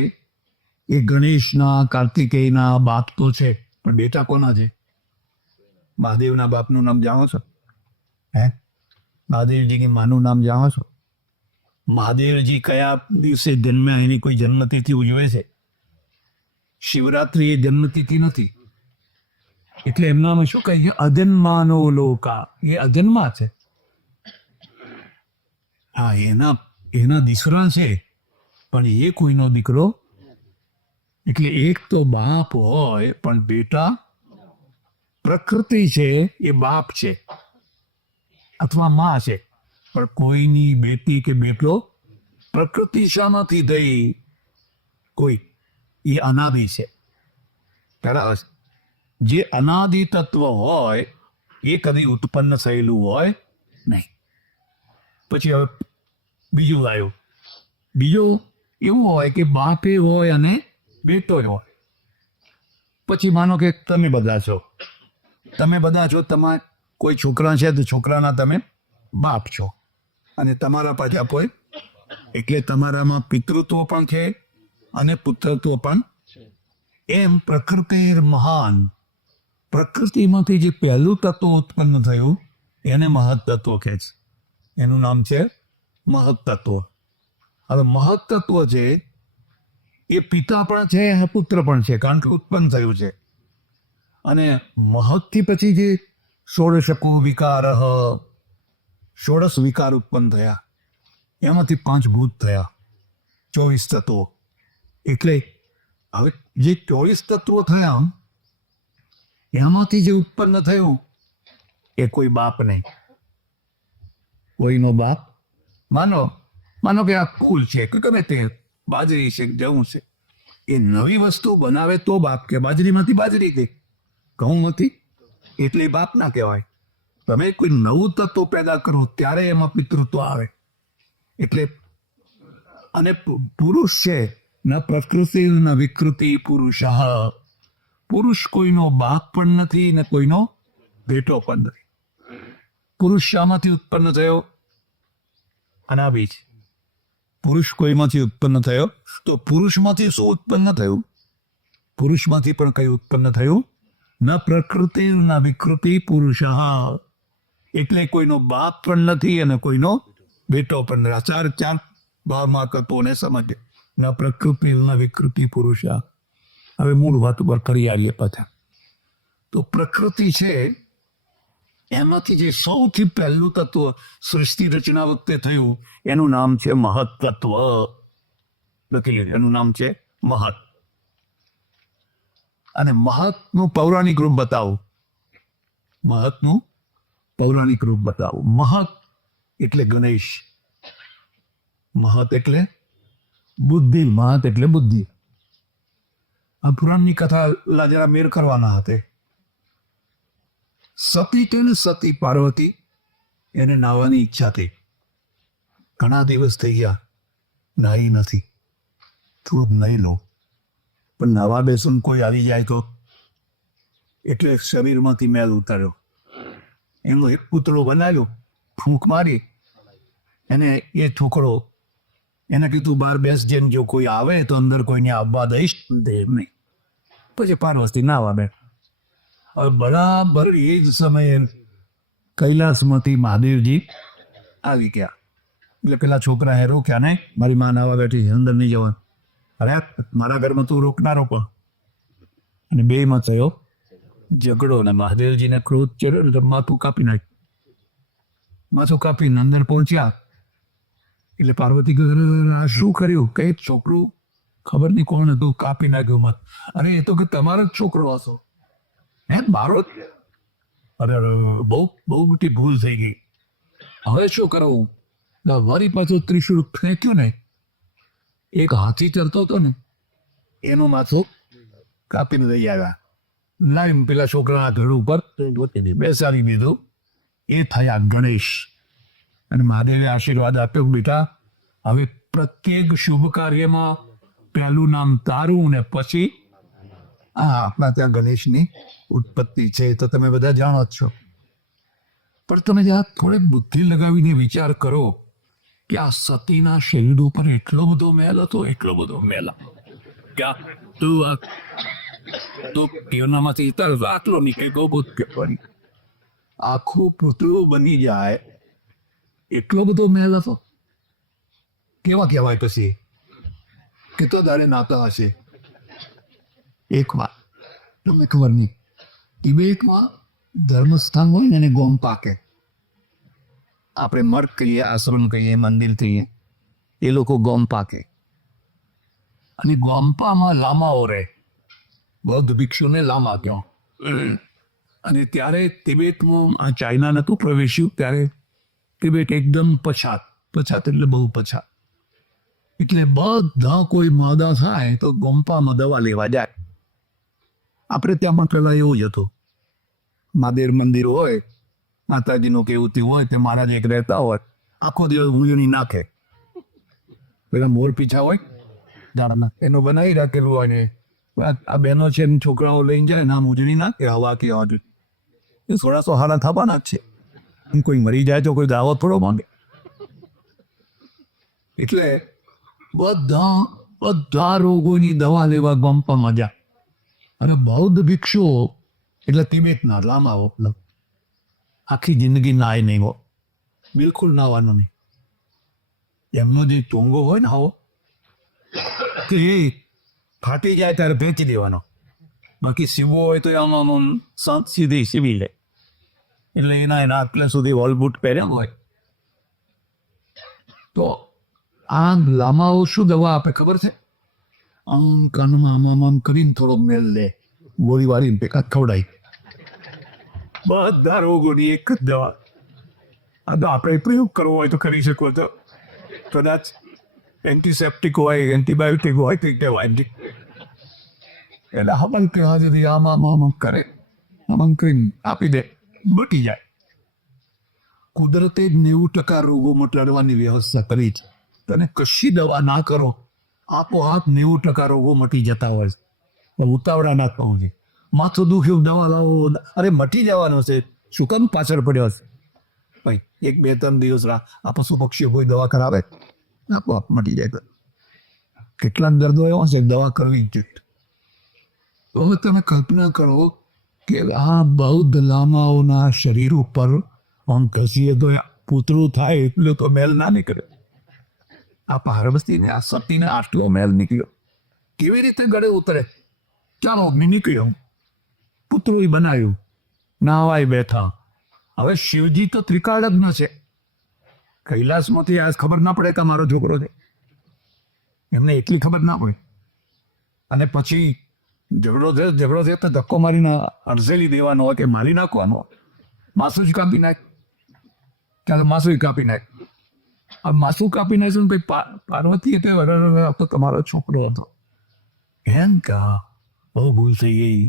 એ ગણેશના, કાર્તિકેયના બાપ તો છે, પણ બેટા કોના છે? મહાદેવના બાપનું નામ જાણો છો? હે? મહાદેવજીની માનું નામ જાણો છો? મહાદેવજી કયા દિવસે જન્મ્યા એની કોઈ જન્મતિથિ ઉજવે છે? શિવરાત્રિ એ જન્મતિથિ નથી. એટલે એમનામાં શું કહે છે? અજન્માનો લોકા. એ અજન્મા છે. હા, એના દીકરા છે પણ એ કોઈનો દીકરો. એટલે એક તો બાપ હોય પણ બેટા. પ્રકૃતિ છે એ બાપ છે અથવા માં છે, પણ કોઈની બેટી કે બેટો પ્રકૃતિ શામાંથી થઈ? કોઈ એ અનાદિ છે. બરાબર. જે અનાદિ તત્વ હોય એ કદી ઉત્પન્ન થયેલું હોય નહીં. પછી હવે બીજું આવ્યું. બીજું એવું હોય કે બાપે હોય અને બેટો હોય. પછી માનો કે તમે બધા છો, તમારા કોઈ છોકરા છે તો છોકરાના તમે બાપ છો, અને તમારા પાછા કોઈ. એટલે તમારામાં પિતૃત્વ પણ છે અને પુત્રત્વ પણ. એમ પ્રકૃતિ મહાન. પ્રકૃતિમાંથી જે પહેલું તત્વ ઉત્પન્ન થયું એને મહત્તત્વ કહે છે. એનું નામ છે મહત્તત્વ. હવે મહત્તત્વ છે એ પિતા પણ છે અને પુત્ર પણ છે, કારણ કે ઉત્પન્ન થયું છે. અને મહતથી પછી જે ષોડશકો વિકાર, 16 વિકાર ઉત્પન્ન થયા, એમાંથી 5 ભૂત થયા, 24 તત્વો. એટલે હવે જે 24 તત્વો થયા એમાંથી જે ઉત્પન્ન થયું એ કોઈ બાપ નહીં. કોઈનો બાપ. માનો કે આ ફૂલ છે કે ગમે તે બાજરી છે, જવું છે, એ નવી વસ્તુ બનાવે તો બાપ કે. બાજરીમાંથી બાજરી દે, ઘઉંમાંથી, એટલે બાપ ના કહેવાય. તમે કોઈ નવું તત્વ પેદા કરો ત્યારે એમાં પિતૃત્વ આવે. એટલે અને પુરુષ છે ન પ્રકૃતિ ન વિકૃતિ પુરુષ. પુરુષ કોઈનો બાપ પણ નથી ને કોઈનો બેટો પણ નથી. પુરુષ શામાંથી ઉત્પન્ન થયો? અનાદિ છે. પુરુષ કોઈમાંથી ઉત્પન્ન થયો? તો પુરુષમાંથી શું ઉત્પન્ન થયું? પુરુષમાંથી પણ કઈ ઉત્પન્ન થયું? ન પ્રકૃતિ ન વિકૃતિ પુરુષ. એટલે કોઈનો બાપ પણ નથી અને કોઈનો બેટો પણ નથી. ચાર ભાવમાં તત્વોને સમજે. ન પ્રકૃતિ ન વિકૃતિ પુરુષ. હવે મૂળ વાત ઉપર ફરી આવીએ પાછા. તો પ્રકૃતિ છે એમાંથી જે સૌથી પહેલું તત્વ સૃષ્ટિ રચના વખતે થયું એનું નામ છે મહત્તત્વ. લખી લે, એનું નામ છે મહત. અને મહતનું પૌરાણિક રૂપ બતાવું. મહતનું પૌરાણિક રૂપ બતાવું. મહત એટલે ગણેશ. મહત એટલે બુદ્ધિ. મહત એટલે બુદ્ધિ. આ પુરાણની કથા જરા મેર કરવાના હતા. સતી કે ને સતી પાર્વતી, એને નાહવાની ઈચ્છા થઈ. ઘણા દિવસ થઈ ગયા, નાહી નથી. થોડુંક નહીં લો, પણ નાવા બેસું કોઈ આવી જાય તો, એટલે શરીરમાંથી મેલ ઉતાર્યો. એનો એક પૂતળો બનાવ્યો, ફૂંક મારી એને. એ છોકરો એને કીધું બહાર બેસજે, જો કોઈ આવે તો અંદર કોઈને આવવા દઈશ નહીં. પછી પાર્વતી નાવા બેઠ. હવે બરાબર એ જ સમયે કૈલાસમાંથી મહાદેવજી આવી ગયા. એટલે પેલા છોકરા હે રોક્યા, નહીં મારી માં નાવા બેઠી, અંદર નહીં જવાનું. અરે મારા ઘરમાં તું રોકનારો પણ. અને બેમાં થયો ઝઘડો, ને મહાદેવજીને ક્રોધ ચડ્યો ને તો માથું કાપી નાખ્યું. માથું કાપીને અંદર પહોંચ્યા. એટલે પાર્વતી કહ્યું, આ શું કર્યું? કઈ છોકરું ખબર નહીં કોણ હતું, કાપી નાખ્યું મત. અરે એ તો કે તમારો જ છોકરો હશો. હે મારો? અરે બહુ બહુ મોટી ભૂલ થઈ ગઈ. હવે શું કરવું? વળી પાછું ત્રિશુળ ફેંક્યું ને, એક હાથી ચડતો હતો ને, એનું માથું કાપીને લઈ આવ્યા. લાવીને પેલા છોકરાના ઘર ઉપર બેસાડી દીધું. એ થયા ગણેશ. અને મહાદેવે આશીર્વાદ આપ્યો, બેટા હવે પ્રત્યેક શુભ કાર્યમાં પહેલું નામ તારું, ને પછી આપણા ત્યાં ગણેશની ઉત્પત્તિ છે તો તમે બધા જાણો જ છો. પણ તમે જ્યાં થોડીક બુદ્ધિ લગાવીને વિચાર કરો કે આ સતીના શરીર ઉપર એટલો બધો મેલ હતો, એટલો બધો મેલ ક્યાં તું પીઓનામાંથી આટલો નીકળે ગોબોધ કહેવાની, આખું પૂતળું બની જાય, એટલો બધો મેલ હતો. કેવા કહેવાય પછી? કેટલો દાડે નાતા હશે. એક વાત તમને ખબર નહીં, તિબેટમાં ધર્મસ્થાન હોય ને એને ગોમ્પા કહે. આપણે મઠ કહીએ, આશ્રમ કહીએ, મંદિર કહીએ, એ લોકો ગોમ્પા કહે. અને ગોમ્પામાં લામાઓ રહે, બૌદ્ધ ભિક્ષુને લામા કહો. અને ત્યારે તિબેટમાં આ ચાઇના નહોતું પ્રવેશ્યું, ત્યારે તિબેટ એકદમ પછાત. પછાત એટલે બહુ પછાત. એટલે બધા કોઈ માદા થાય તો ગોમ્પામાં દવા લેવા જાય. આપણે ત્યાંમાં પેલા એવું જ હતું. મહાદેવ મંદિર હોય, માતાજીનું કેવું તે હોય, તે મહારાજ એક રહેતા હોય, આખો દિવસ ઉંજણી નાખે. પેલા મોર પીછા હોય ઝાડના, એનું બનાવી રાખેલું હોય ને આ બહેનો છે ને છોકરાઓ લઈને જાય ને આમ ઉજળી નાખે. હવા કે હવા એ થોડા સહારા થવાના જ છે. કોઈ મરી જાય તો કોઈ દાવો થોડો માંગે. એટલે બધા રોગોની દવા લેવા ગોમ્પામાં જાય. અને બૌદ્ધ ભિક્ષુઓ એટલે તિબેટના લામાઓ આખી જિંદગી નાય નહીં હો, બિલકુલ નાવાનો નહીં. એમનો જે ચોંગો હોય ને આવો તો એ ફાટી જાય ત્યારે ફેંકી દેવાનો. બાકી સીવો હોય તો આમાં સાત સીધી સીવી લે. એટલે એના આટલે સુધી વોલબૂટ પહેર્યા હોય. તો આ લામાઓ શું દવા આપે ખબર છે? આમ કાનમાં આમ કરીને થોડો મેલ લે, ગોળી વાળીને પેકા ખવડાય. બધા રોગોની એક જ દવા. આ તો આપણે પ્રયોગ કરવો હોય તો કરી શકો છો. કદાચ એન્ટિસેપ્ટિક હોય, એન્ટીબાયોટિક હોય તો કહેવાય. એટલે હમણાં કહેવા જતી આમ કરે, આમ કરીને આપી દે, મટી જાય. કુદરતે 90% રોગો મટાડવાની વ્યવસ્થા કરી છે. તને કશી દવા ના કરો, આપોઆપ 90% રોગો મટી જતા હોય છે. પણ ઉતાવળા ના થવું છે. માથું દુખ્યું દવા લાવો, અરે મટી જવાનું છે, શું કામ પાછળ પડ્યો છે? ભાઈ 1-2-3 દિવસ આ પશુ પક્ષીઓ કોઈ દવા કરાવે, આપોઆપ મટી જાય. કેટલાક દર્દો એવા છે દવા કરવી જ જોઈએ. તો હવે તમે કલ્પના કરો કે આ બૌદ્ધ લામાઓના શરીર ઉપર આમ ઘસીએ તો પૂતળું થાય એટલું તો મેલ ના નીકળે. આ પાર્વતીને આ સતીને આટલો મેલ નીકળ્યો. કેવી રીતે ગળે ઉતરે? ચાલો નીકળ્યો, પુતળું બનાવ્યું, નાવાય બેઠા. હવે શિવજી તો ત્રિકાળજ્ઞ છે. કૈલાસમાંથી આજ ખબર ના પડે કે મારો છોકરો છે. એમને એટલી ખબર ના પડે. અને પછી ઝઘડો છે તો ધક્કો મારીને અડસેલી દેવાનો હોય કે મારી નાખવાનો હોય. માસું જ કાપી નાખ, ચાલો માસું કાપી નાખ. આ માસું કાપી નાખ્યું ને ભાઈ પાર્વતી એટલે તો તમારો છોકરો હતો એમ કા બહુ ભૂલ થઈ ગઈ.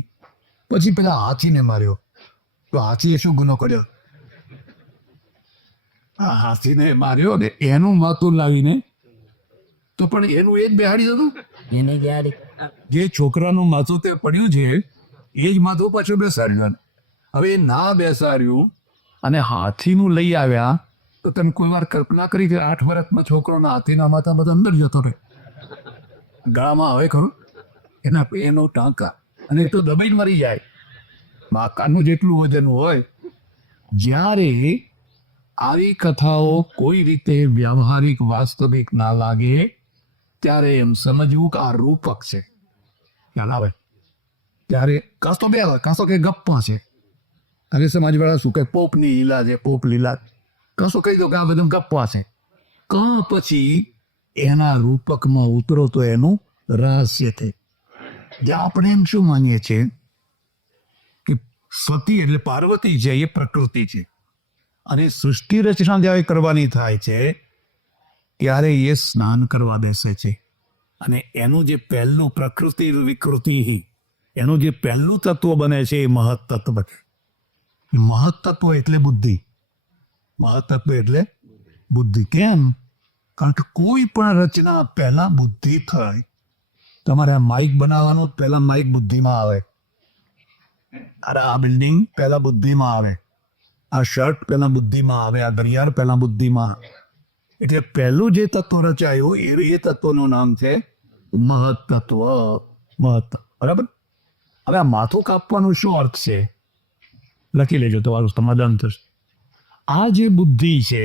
પછી પેલા હાથીને માર્યો તો હાથીએ શું ગુનો કર્યો? આ હાથીને માર્યો ને એનું માથું લાવીને તો પણ એનું એ જ બેહાડી હતું. એને જ્યારે જે છોકરાનું માથું તે પડ્યું છે એ જ માથું પાછું બેસાડ્યું. હવે એ ના બેસાડ્યું અને હાથીનું લઈ આવ્યા તો તમે કોઈ વાર કલ્પના કરી કે 8 વર્ષમાં છોકરોના હાથીના માથા બધા અંદર જતો રહે, ગળામાં આવે ખરું એના એનો ટાંકા, અને એ તો દબાઈ જ મરી જાય. માકાનું જેટલું વજન હોય. જ્યારે આવી કથાઓ કોઈ રીતે વ્યવહારિક વાસ્તવિક ના લાગે ત્યારે એમ સમજવું કે આ રૂપક છે, ખ્યાલ આવે. ત્યારે કાં તો બે આવે, કાં તો કે ગપ્પા છે. હવે સમાજવાળા શું કે પોપની લીલા છે, પોપ લીલા. કશું કહી દો કે આ બધું ગપ્પા છે. કાં પછી એના રૂપકમાં ઉતરો તો એનું રહસ્ય છે. જે આપણે એમ શું માનીએ છીએ કે સતી એટલે પાર્વતી છે એ પ્રકૃતિ છે, અને સૃષ્ટિ રચના જ્યારે કરવાની થાય છે ત્યારે એ સ્નાન કરવા બેસે છે. અને એનું જે પહેલું પ્રકૃતિ વિકૃતિ એનું જે પહેલું તત્વ બને છે એ મહત્તત્વ. મહત્તત્વ એટલે બુદ્ધિ. મહત્તત્વ એટલે બુદ્ધિ. કેમ? કારણ કે કોઈ પણ રચના પહેલા બુદ્ધિ થાય. તમારે આ માઇક બનાવવાનું પહેલા માઇક બુદ્ધિમાં આવે. અરે આ બિલ્ડિંગ પહેલા બુદ્ધિમાં આવે. આ શર્ટ પહેલા બુદ્ધિમાં આવે. આ ઘડિયાળ પહેલા બુદ્ધિમાં આવે. એટલે પહેલું જે તત્વ રચાયું એ તત્વનું નામ છે મહત્તત્વ. મહત્તત્વ, બરાબર. હવે આ માથું કાપવાનું શું અર્થ છે લખી લેજો, તમારું સમાધાન થશે. આ જે બુદ્ધિ છે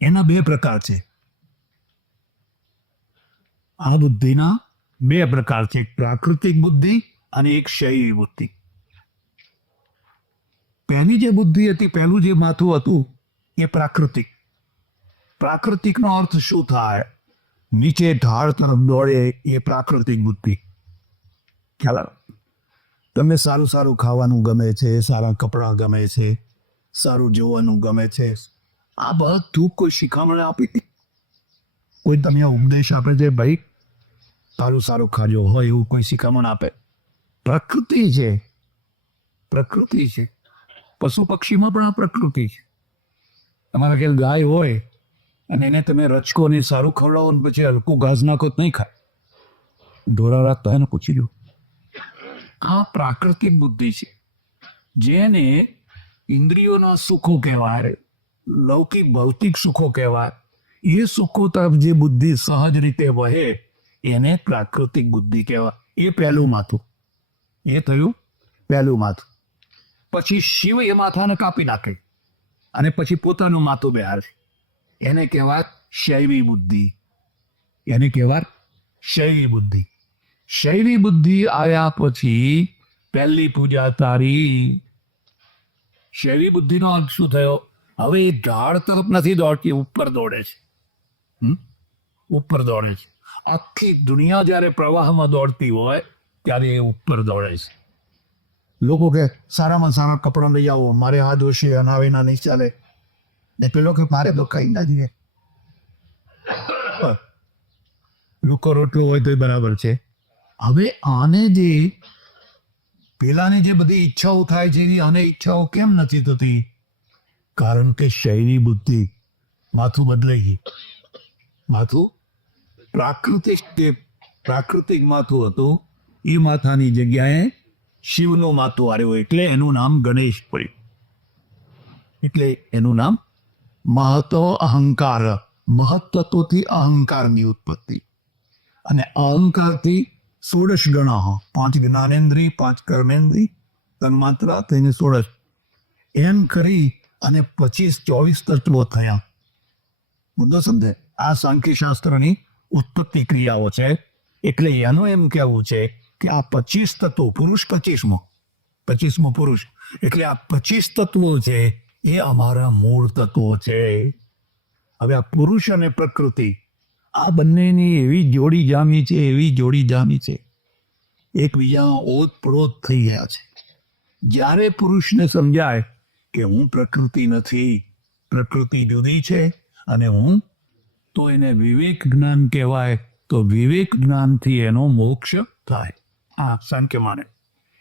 એના 2 પ્રકાર છે. આ બુદ્ધિના 2 પ્રકાર છે, એક પ્રાકૃતિક બુદ્ધિ અને એક શૈવી બુદ્ધિ. પહેલી જે બુદ્ધિ હતી, પહેલું જે માથું હતું એ પ્રાકૃતિક. પ્રાકૃતિકનો અર્થ શું થાય? નીચે ઢાળ તરફ દોડે એ પ્રાકૃતિક બુદ્ધિ. ખ્યાલ આવે? તમને સારું સારું ખાવાનું ગમે છે, સારા કપડાં ગમે છે, સારું જોવાનું ગમે છે. આ બધું કોઈ શિખામણ આપી હતી? કોઈ તમને ઉપદેશ આપે છે ભાઈ સારું સારું ખાજો હોય એવું કોઈ શિખામણ આપે? પ્રકૃતિ છે, પ્રકૃતિ છે. પશુ પક્ષીમાં પણ આ પ્રકૃતિ છે. તમારા ઘેર ગાય હોય અને એને તમે રચકો ને સારું ખવડાવો ને પછી હલકું ઘાસ નાખો તો નહીં ખાય. ઢોરા રાખતા એને પૂછી લો. આ પ્રાકૃતિક બુદ્ધિ છે, જેને ઇન્દ્રિયોના સુખો કહેવાય, લૌકિક ભૌતિક સુખો કહેવાય. એ સુખો તરફ જે બુદ્ધિ સહજ રીતે વહે એને પ્રાકૃતિક બુદ્ધિ કહેવાય. એ પહેલું માથું. એ થયું પહેલું માથું. પછી શિવ એ માથાને કાપી નાખે અને પછી પોતાનું માથું બેહારે. એને કહેવાય શૈવી બુદ્ધિ. એને કહેવાય શૈવી બુદ્ધિ. શૈવી બુદ્ધિ આવ્યા પછી પહેલી પૂજા તારી. શૈવી બુદ્ધિનો અંત શું થયો? હવે એ ઢાળ તરફ નથી દોડતી, ઉપર દોડે છે. ઉપર દોડે છે. આખી દુનિયા જ્યારે પ્રવાહમાં દોડતી હોય ત્યારે એ ઉપર દોડે છે. લોકો કે સારામાં સારા કપડાં લઈ આવો, મારે આ દોષી અનાવેના નહીં ચાલે. ને પેલો કે મારે તો કઈ ના જોઈએ. લોકો રોટલો હોય તો બરાબર છે. હવે આને જે પેલાની જે બધી ઈચ્છાઓ થાય છે આને ઈચ્છાઓ કેમ નથી થતી? કારણ કે શૈલી બુદ્ધિ. માથું બદલાઈ ગઈ. માથું પ્રાકૃતિક માથું હતું એ માથાની જગ્યાએ શિવનું માથું આવ્યું, એટલે એનું નામ ગણેશ પડ્યું. એટલે એનું નામ મહત્વ અહંકાર. મહત્તત્વથી અહંકારની ઉત્પત્તિ, અને અહંકારથી 16 ગણા, 5 જ્ઞાનેન્દ્રિય, 5 કર્મેન્દ્રિય, તન્માત્રા થઈને 16. એમ કરી અને 25-24 તત્વો થયા. મુદ્દો સમજે? આ સાંખ્યશાસ્ત્રની ઉત્પત્તિ ક્રિયાઓ છે. એટલે એનું એમ કહેવું છે કે આ 25 તત્વો, પુરુષ 25મો પુરુષ, એટલે આ 25 તત્વો છે એ અમારા મૂળ તત્વો છે. હવે આ પુરુષ અને પ્રકૃતિ આ બંનેની એવી જોડી જામી છે, એવી જોડી જામી છે, એકબીજામાં ઓતપ્રોત થઈ ગયા છે. જ્યારે પુરુષને સમજાય કે હું પ્રકૃતિ નથી, પ્રકૃતિ જુદી છે અને હું, તો એને વિવેક જ્ઞાન કહેવાય. તો વિવેક જ્ઞાનથી એનો મોક્ષ થાય. હા, સાંખ્ય માને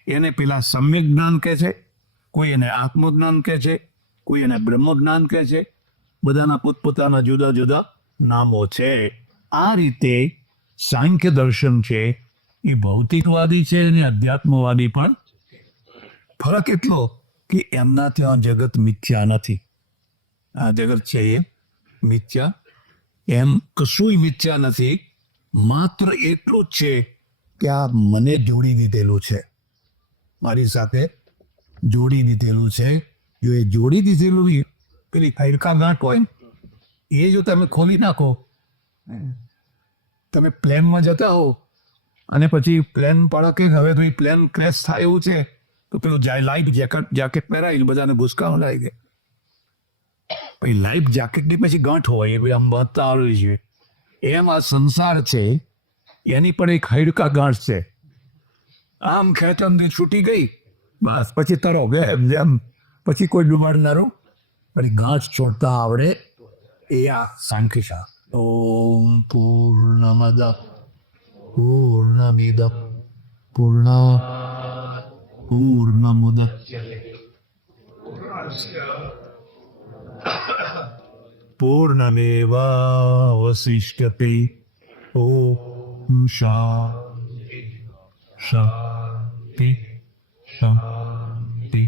એને પેલા સમ્યક જ્ઞાન કહે છે, કોઈ એને આત્મજ્ઞાન કહે છે, કોઈ એને બ્રહ્મ જ્ઞાન કહે છે. બધાના પોતપોતાના જુદા જુદા નામો છે. આ રીતે સાંખ્ય દર્શન છે એ ભૌતિકવાદી છે અને અધ્યાત્મવાદી પણ. ફરક એટલો કે એમના ત્યાં જગત મિથ્યા નથી. આ જગત છે એ મિથ્યા, એમ કશું મિથ્યા નથી. માત્ર એટલું જ છે કે આ મને જોડી દીધેલું છે, મારી સાથે જોડી દીધેલું છે. જો એ જોડી દીધેલું પેલી હાડકા ગાંઠ હોય ને, એ જો તમે ખોલી નાખો, તમે પ્લેનમાં જતા હો અને પછી પ્લેન પડકે હવે તો એ પ્લેન ક્રેશ થાય એવું છે, તો પેલું લાઈફ જેકેટ પહેરાવીને બધાને ભૂસકામાં લાવી દે. પછી લાઈફ જેકેટની પછી ગાંઠ હોય એ આમ બતા આવી છે. એમ આ સંસાર છે એની પણ એક હાડકા ગાંઠ છે. આમ ખેંચમથી છૂટી ગઈ, બસ પછી તરો જેમ પછી કોઈ ડુબાડનારું પછી ગાંઠ છોડતા આવડે. એ આ સાંખ્ય. ઓમ પૂર્ણમદ પૂર્ણમિદમ પૂર્ણમુદચ્યતે પૂર્ણમેવાવશિષ્યતે. ઓમ શાંતિ શાંતિ શાંતિ.